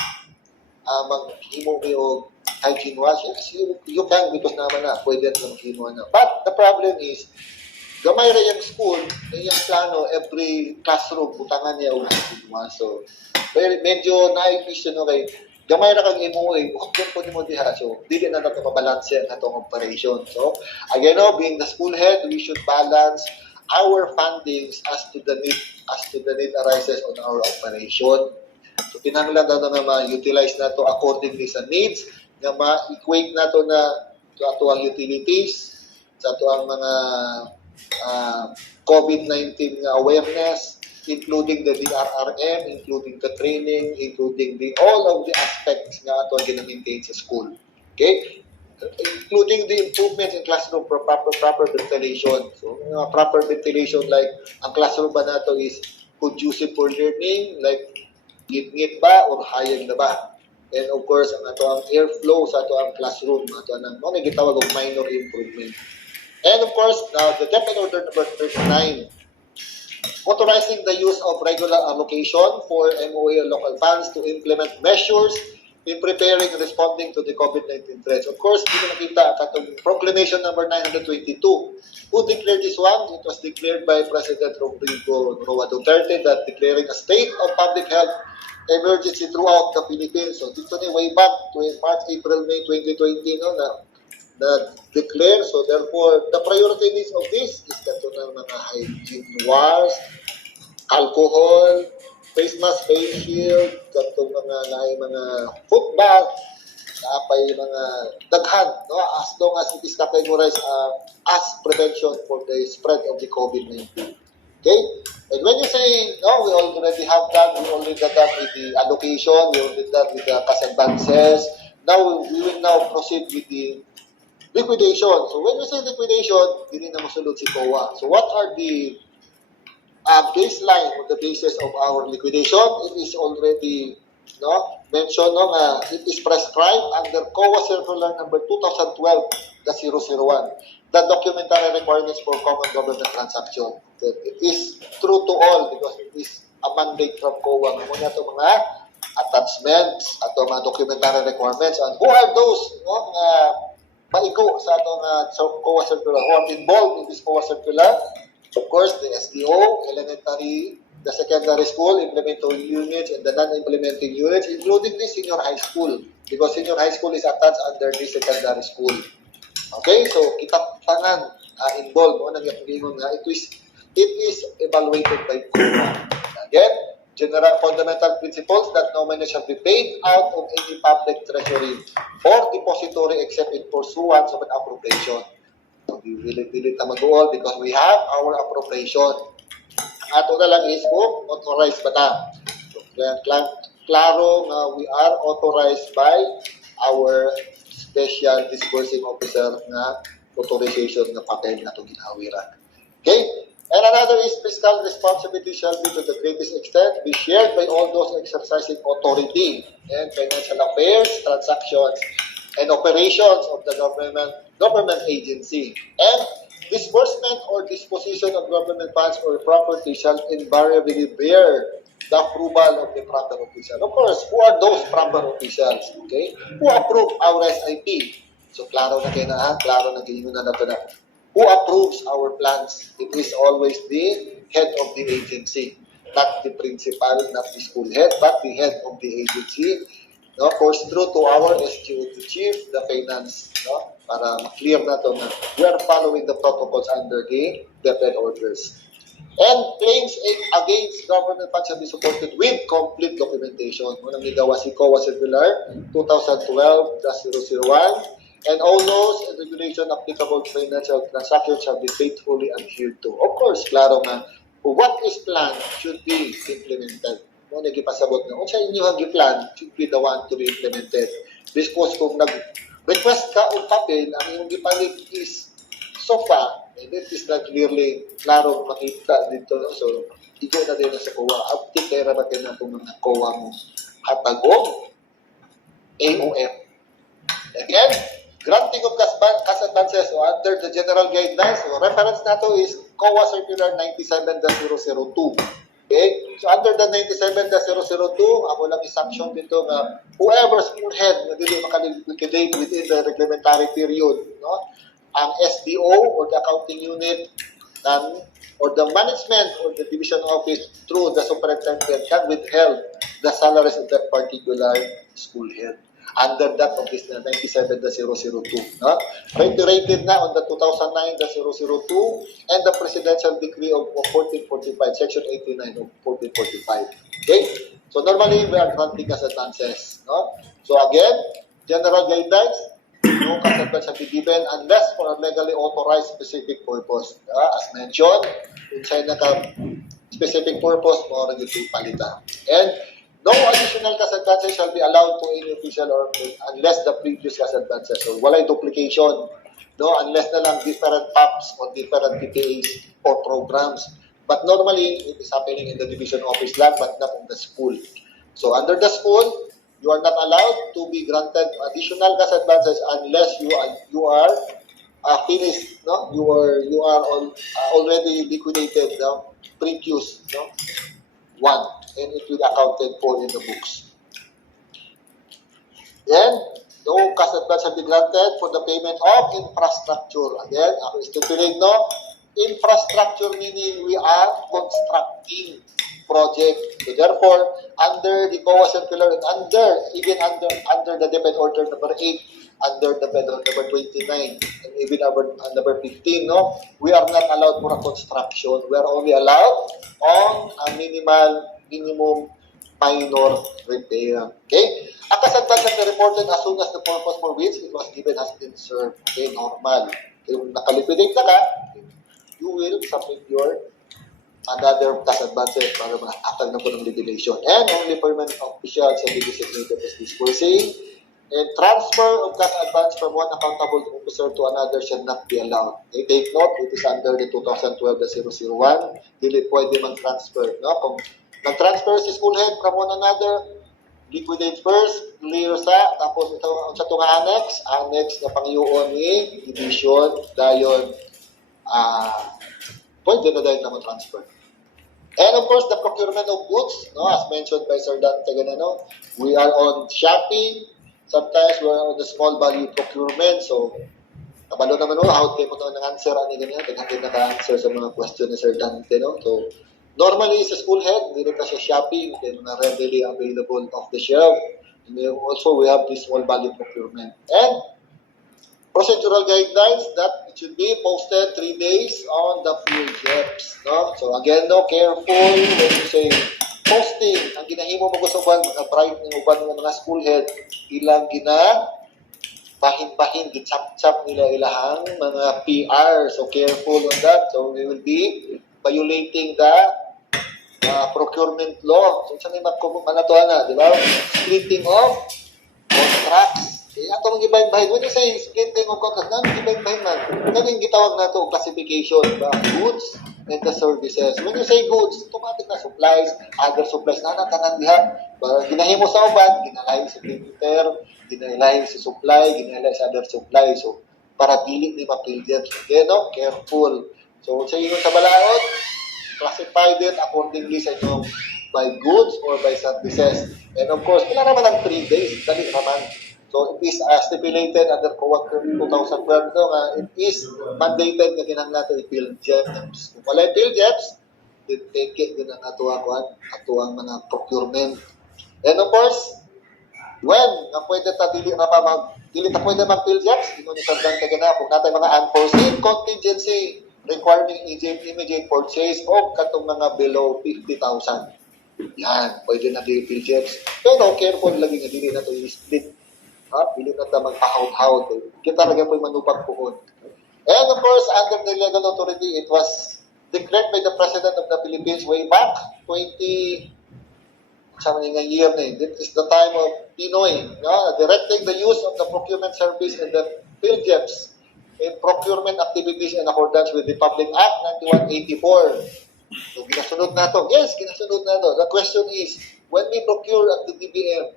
mag-himo kayo hygiene wash? Yes, you can because naman na, pwede at mag-himo na. But the problem is, gamay ra yung school, yung plano, every classroom, butangan niya o hygiene wash. So, medyo na-question no kay, gamay ra kang MOE, huwag po mo diha. So, di na natin mabalanse ang atong operation. So, again, no, being the school head, we should balance our fundings as to the need arises on our operation. So kinahanglan daw na ma-utilize na to accordingly sa needs, nga ma-equate na to na sa ato ang utilities, sa ato ang mga COVID-19 awareness, including the DRRM, including the training, including all of the aspects nga ato ang gina-maintain sa school. Okay? Including the improvements in classroom for proper ventilation. So, proper ventilation, like ang classroom ba nato is conducive for learning, like ngit-ngit ba or hayag na ba? And of course, ang ato ang airflow sa ato ang classroom, ato ang gitawag of minor improvement. And of course, the Deputy Order number 39, authorizing the use of regular allocation for MOE and local funds to implement measures in preparing and responding to the COVID-19 threats. Of course, dito nakita katong Proclamation number 922. Who declared this one? It was declared by President Rodrigo Roa Duterte that declaring a state of public health emergency throughout the Philippines. So dito ni way back to March, April, May 2020 no na declare. So therefore, the priority needs of this is kato ng mga hygiene wars, alcohol, face mask, face shield, katong mga foot bath, napay mga daghan, no? As long as it is categorized as prevention for the spread of the COVID-19. Okay? And when you say, no, we already have that, we already done that with the allocation, we already done with the cash advances, now we will now proceed with the liquidation. So when we say liquidation, hindi na masulod si COA. So what are the baseline or the basis of our liquidation? It is already mentioned it is prescribed under COA Circular number 2012-001, the documentary requirements for common government transaction. It is true to all because it is a mandate from COA. Muna ito mga attachments at mga documentary requirements, and who are those maigo sa itong COA Circular, who are involved in this COA Circular? Of course, the SDO, elementary, the secondary school implementing units and the non-implementing units, including the senior high school, because senior high school is attached under the secondary school. Okay, so kita tanan involved mo nang yapingon nga it is evaluated by COA. Again, general fundamental principles that no money shall be paid out of any public treasury or depository except in pursuance of an appropriation. So we really tamaguol because we have our appropriation. Ang ato na lang is kung authorized ba ta. So, klaro nga we are authorized by our special disbursing officer na authorization na papel na itong ginahawiran. Okay? And another is fiscal responsibility shall be to the greatest extent be shared by all those exercising authority and financial affairs, transactions, and operations of the government agency. And disbursement or disposition of government funds or property shall invariably bear the approval of the proper official. Of course, who are those proper officials? Okay? Who approve our SIP? So, klaro na kayo na, klaro na kayo na nato na. Who approves our plans? It is always the head of the agency, not the principal, not the school head, but the head of the agency. No, of course, through to our SQT chief, the finance, no, para ma-clear na to na we are following the protocols under the DepEd orders. And claims against government funds shall be supported with complete documentation. Unang nigawa si COA Circular 2012-001, and all laws and regulation applicable to financial transactions shall be faithfully adhered to. Of course, klaro nga, what is planned should be implemented. Mo nagipasabot na, kung sa inyo ang plan should be the one to be implemented. Because kung nag-request ka o papel, ang iyong gipalit is sofa, and it is not clearly klaro makita dito. So, igo na din sa COA. Update kaya rabatin na itong mga COA mo. Hatagong AOM. Again, granting of cash advances so under the general guidelines. So, reference na to is COA Circular 97-002. Okay? So, under the 97-002, ako lang isanction dito na whoever school head na dili makaliquidate within the reglementary period, no? Ang SDO or the accounting unit or the management or the division office through the superintendent can withhold the salaries of that particular school head under that of this 97-002. No? Reiterated na on the 2009-002 and the Presidential Decree of 1445, Section 89 of 1445. Okay? So normally, we are granting as advances. No? So again, general guidelines, no cash advance shall be given unless for a legally authorized specific purpose. As mentioned, inside na specific purpose, mo rin yung palita. And no additional cash advances shall be allowed to any official or unless the previous cash advances. So, walay duplication. No, unless na lang different PAPs or different PPAs or programs. But normally, it is happening in the division office lang, but not in the school. So, under the school, you are not allowed to be granted additional cash advances unless you are finished. No, you are already liquidated. No, previous. No, one, and it will be accounted for in the books. And no cash advance shall be granted for the payment of infrastructure. Again, ako stipulate, no, infrastructure meaning we are constructing project. So therefore, under the COA circular and even under the DepEd order number 8, under the DepEd order number 29, and even number 15, no, we are not allowed for a construction. We are only allowed on a minimum minor repair. Okay? Ang kasadban na reported as soon as the purpose for which it was given has been served. Okay, normal. Kung nakaliquidate na ka, you will submit your another cash advances para ma-atag na po ng liquidation. And only permanent officials shall be designated as disbursing. And transfer of cash advance from one accountable officer to another shall not be allowed. Okay, take note, it is under the 2012-001. Dili pwede man-transfer. No? Kung nag-transfer si school head from one another, liquidate first, clear sa, tapos ito sa itong annex na pangyuon ni division, dayon, pwede na dahil na ma-transfer. And of course, the procurement of goods, no, as mentioned by Sir Dante Ganano, we are on shopping. Sometimes we are on the small value procurement. So, kabalo naman, how tayo mo ito ng answer, ano ganyan, nag-answer sa mga question ni Sir Dante, no? So, Normally, sa school head, dili ka siya shopping, then readily available off the shelf. And then also, we have this small value procurement. And procedural guidelines that it should be posted 3 days on the field reps. No? So again, no, careful when you say posting. Ang ginahimo mo gusto ba, mga bright ng uban ng mga school head, ilang bahin-bahin, gitsap-tsap nila ilahang mga PR. So careful on that. So we will be violating the procurement law. So sa may manatuan na, di ba? Splitting of contracts. Ato mga ibahin-bahin. When you say splitting of contracts, namin ibahin-bahin man. Namin gitawag na ito classification, ba? Goods and the services. When you say goods, automatic na supplies, other supplies, tanan diha. Ginahimo sa uban, ginalahin sa printer, ginalahin sa supply, ginalahin sa other supply. So, para dili ni mapilyan. Okay, no? Careful. So, sa inyo sa balaod, classify it accordingly sa inyong by goods or by services. And of course, kailangan naman ng 3 days. Dali naman. So, it is stipulated under COAC 2012 no, it is mandated na ginang nato i-field jobs. Kung wala i-field jobs, then take it din ang atuang mga procurement. And of course, when na pwede ta dili ta pwede mag-field jobs, ino ni Sardan kagana kung natay mga unforeseen contingency requiring immediate purchase of katong mga below 50,000. Yan, pwede na i-field jobs. Pero careful lagi nga dili na to i-split. Dili na ta magpahawd-hawd. Kita ra gyud manubag puon. And of course, under the legal authority, it was declared by the President of the Philippines way back 20 year na. This is the time of Pinoy, directing the use of the procurement service and the field jobs in procurement activities in accordance with the Public Act 9184. So, ginasunod na to. Yes, ginasunod na to. The question is, when we procure at the DBM,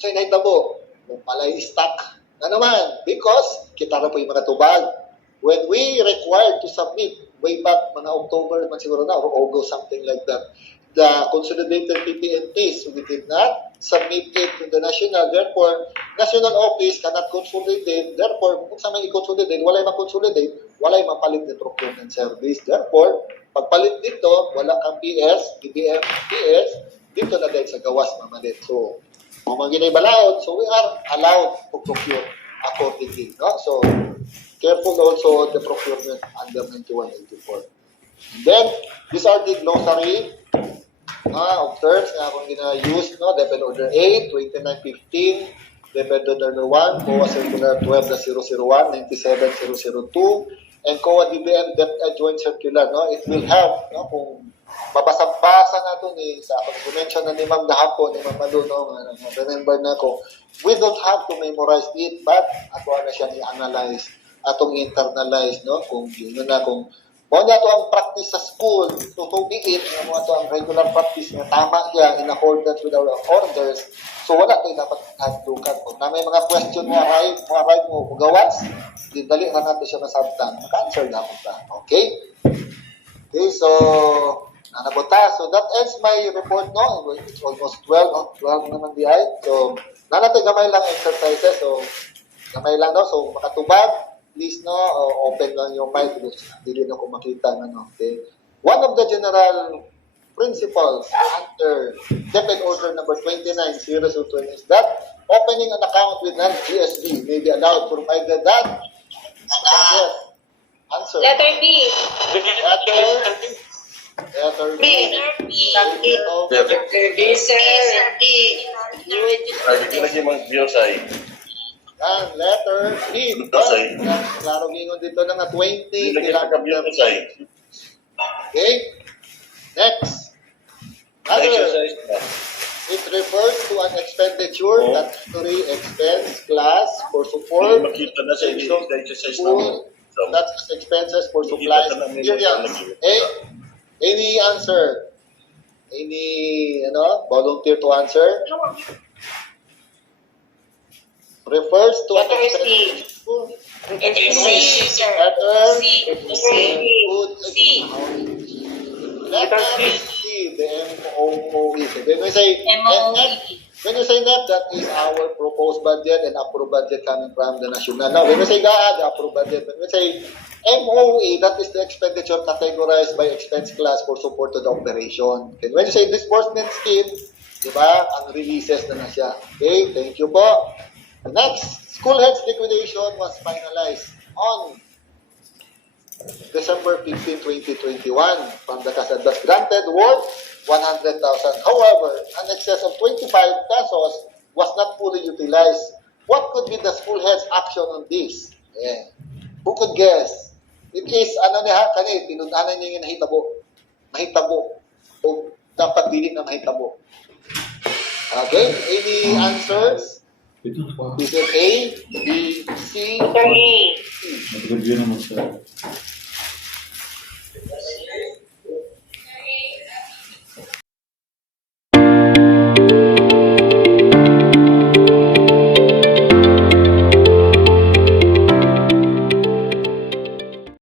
sa'yo na itabo, kung palay stock na naman, because kita na po yung mga tubag. When we required to submit, way back mga October man siguro na, or August, something like that, the consolidated PPNPs, we did not submit it to the national. Therefore, national office cannot consolidate. Therefore, kung sa may i-consolidate, walay ma-consolidate, walay mapalit ng procurement service. Therefore, pagpalit dito, wala kang PS, DBM, PS, dito na dahil sa gawas mamalit. So, mga ginay-balaod, so we are allowed to procure accordingly. No? So, careful also the procurement under 9184. And then, these are the glossary of terms na akong gina-use, no? Level Order 8, 2915, Level Order 1, COA Circular 12-001, 97002, and COA DBM Debt Joint Circular. No? It will have, no? Kung mabasa-basa na ito sa akong mention na ni Ma'am Gahapon, ni Ma'am Malu, no? Remember na ko, we don't have to memorize it, but ato na siya i-analyze, atong internalize, no? Kung yun na, kung mo na ito ang practice sa school, tutubiin, mo ito ang regular practice na tama siya in accordance with our orders, so wala tayo dapat handukan. Kung na may mga question mga right mo, gawas, dali na natin siya masabtan, maka-answer na ako ta. Okay? Okay, so, nanabota. So, that ends my report, no? It's almost 12, no? 12 naman di ay. So, nanatay gamay lang exercises, so, gamay lang, no? So, makatubag, please, no, open lang yung mic because hindi na ko makita, no, okay? One of the general principles under Debit Order number 29-020 is that opening an account with non-GSB may be allowed provided that answer. Letter B. Letter B. Letter B, sir. Lagi mag-biosay. Yan, letter B. Klaro gingon dito na nga 20 kilometers. Okay? Next. Other. It refers to an expenditure, statutory expense, class, for support, Makita na sa inyo, exercise school, that's expenses for supplies, materials. Any answer? Any, volunteer to answer? Refers to an expenditure. Letter C, sir. Letter C. Letter C, the MOOE. So when we say MOE. when you say NEP, that is our proposed budget and approved budget coming from the national. Now, when we say GAA, the approved budget. When we say MOE, that is the expenditure categorized by expense class for support to the operation. Okay, when you say disbursement scheme, di ba, ang releases na siya. Okay, thank you po. The next, school heads liquidation was finalized on December 15, 2021 from the CAS was granted worth 100,000. However, an excess of 25 pesos was not fully utilized. What could be the school head's action on this? Yeah. Who could guess? It is, ano niya, kanil, pinunanan niya yung nahitabo. Mahitabo. O dapat dili na mahitabo. Okay, any answers? Is it A, B, C, Letter A. C? Nag-review naman sir.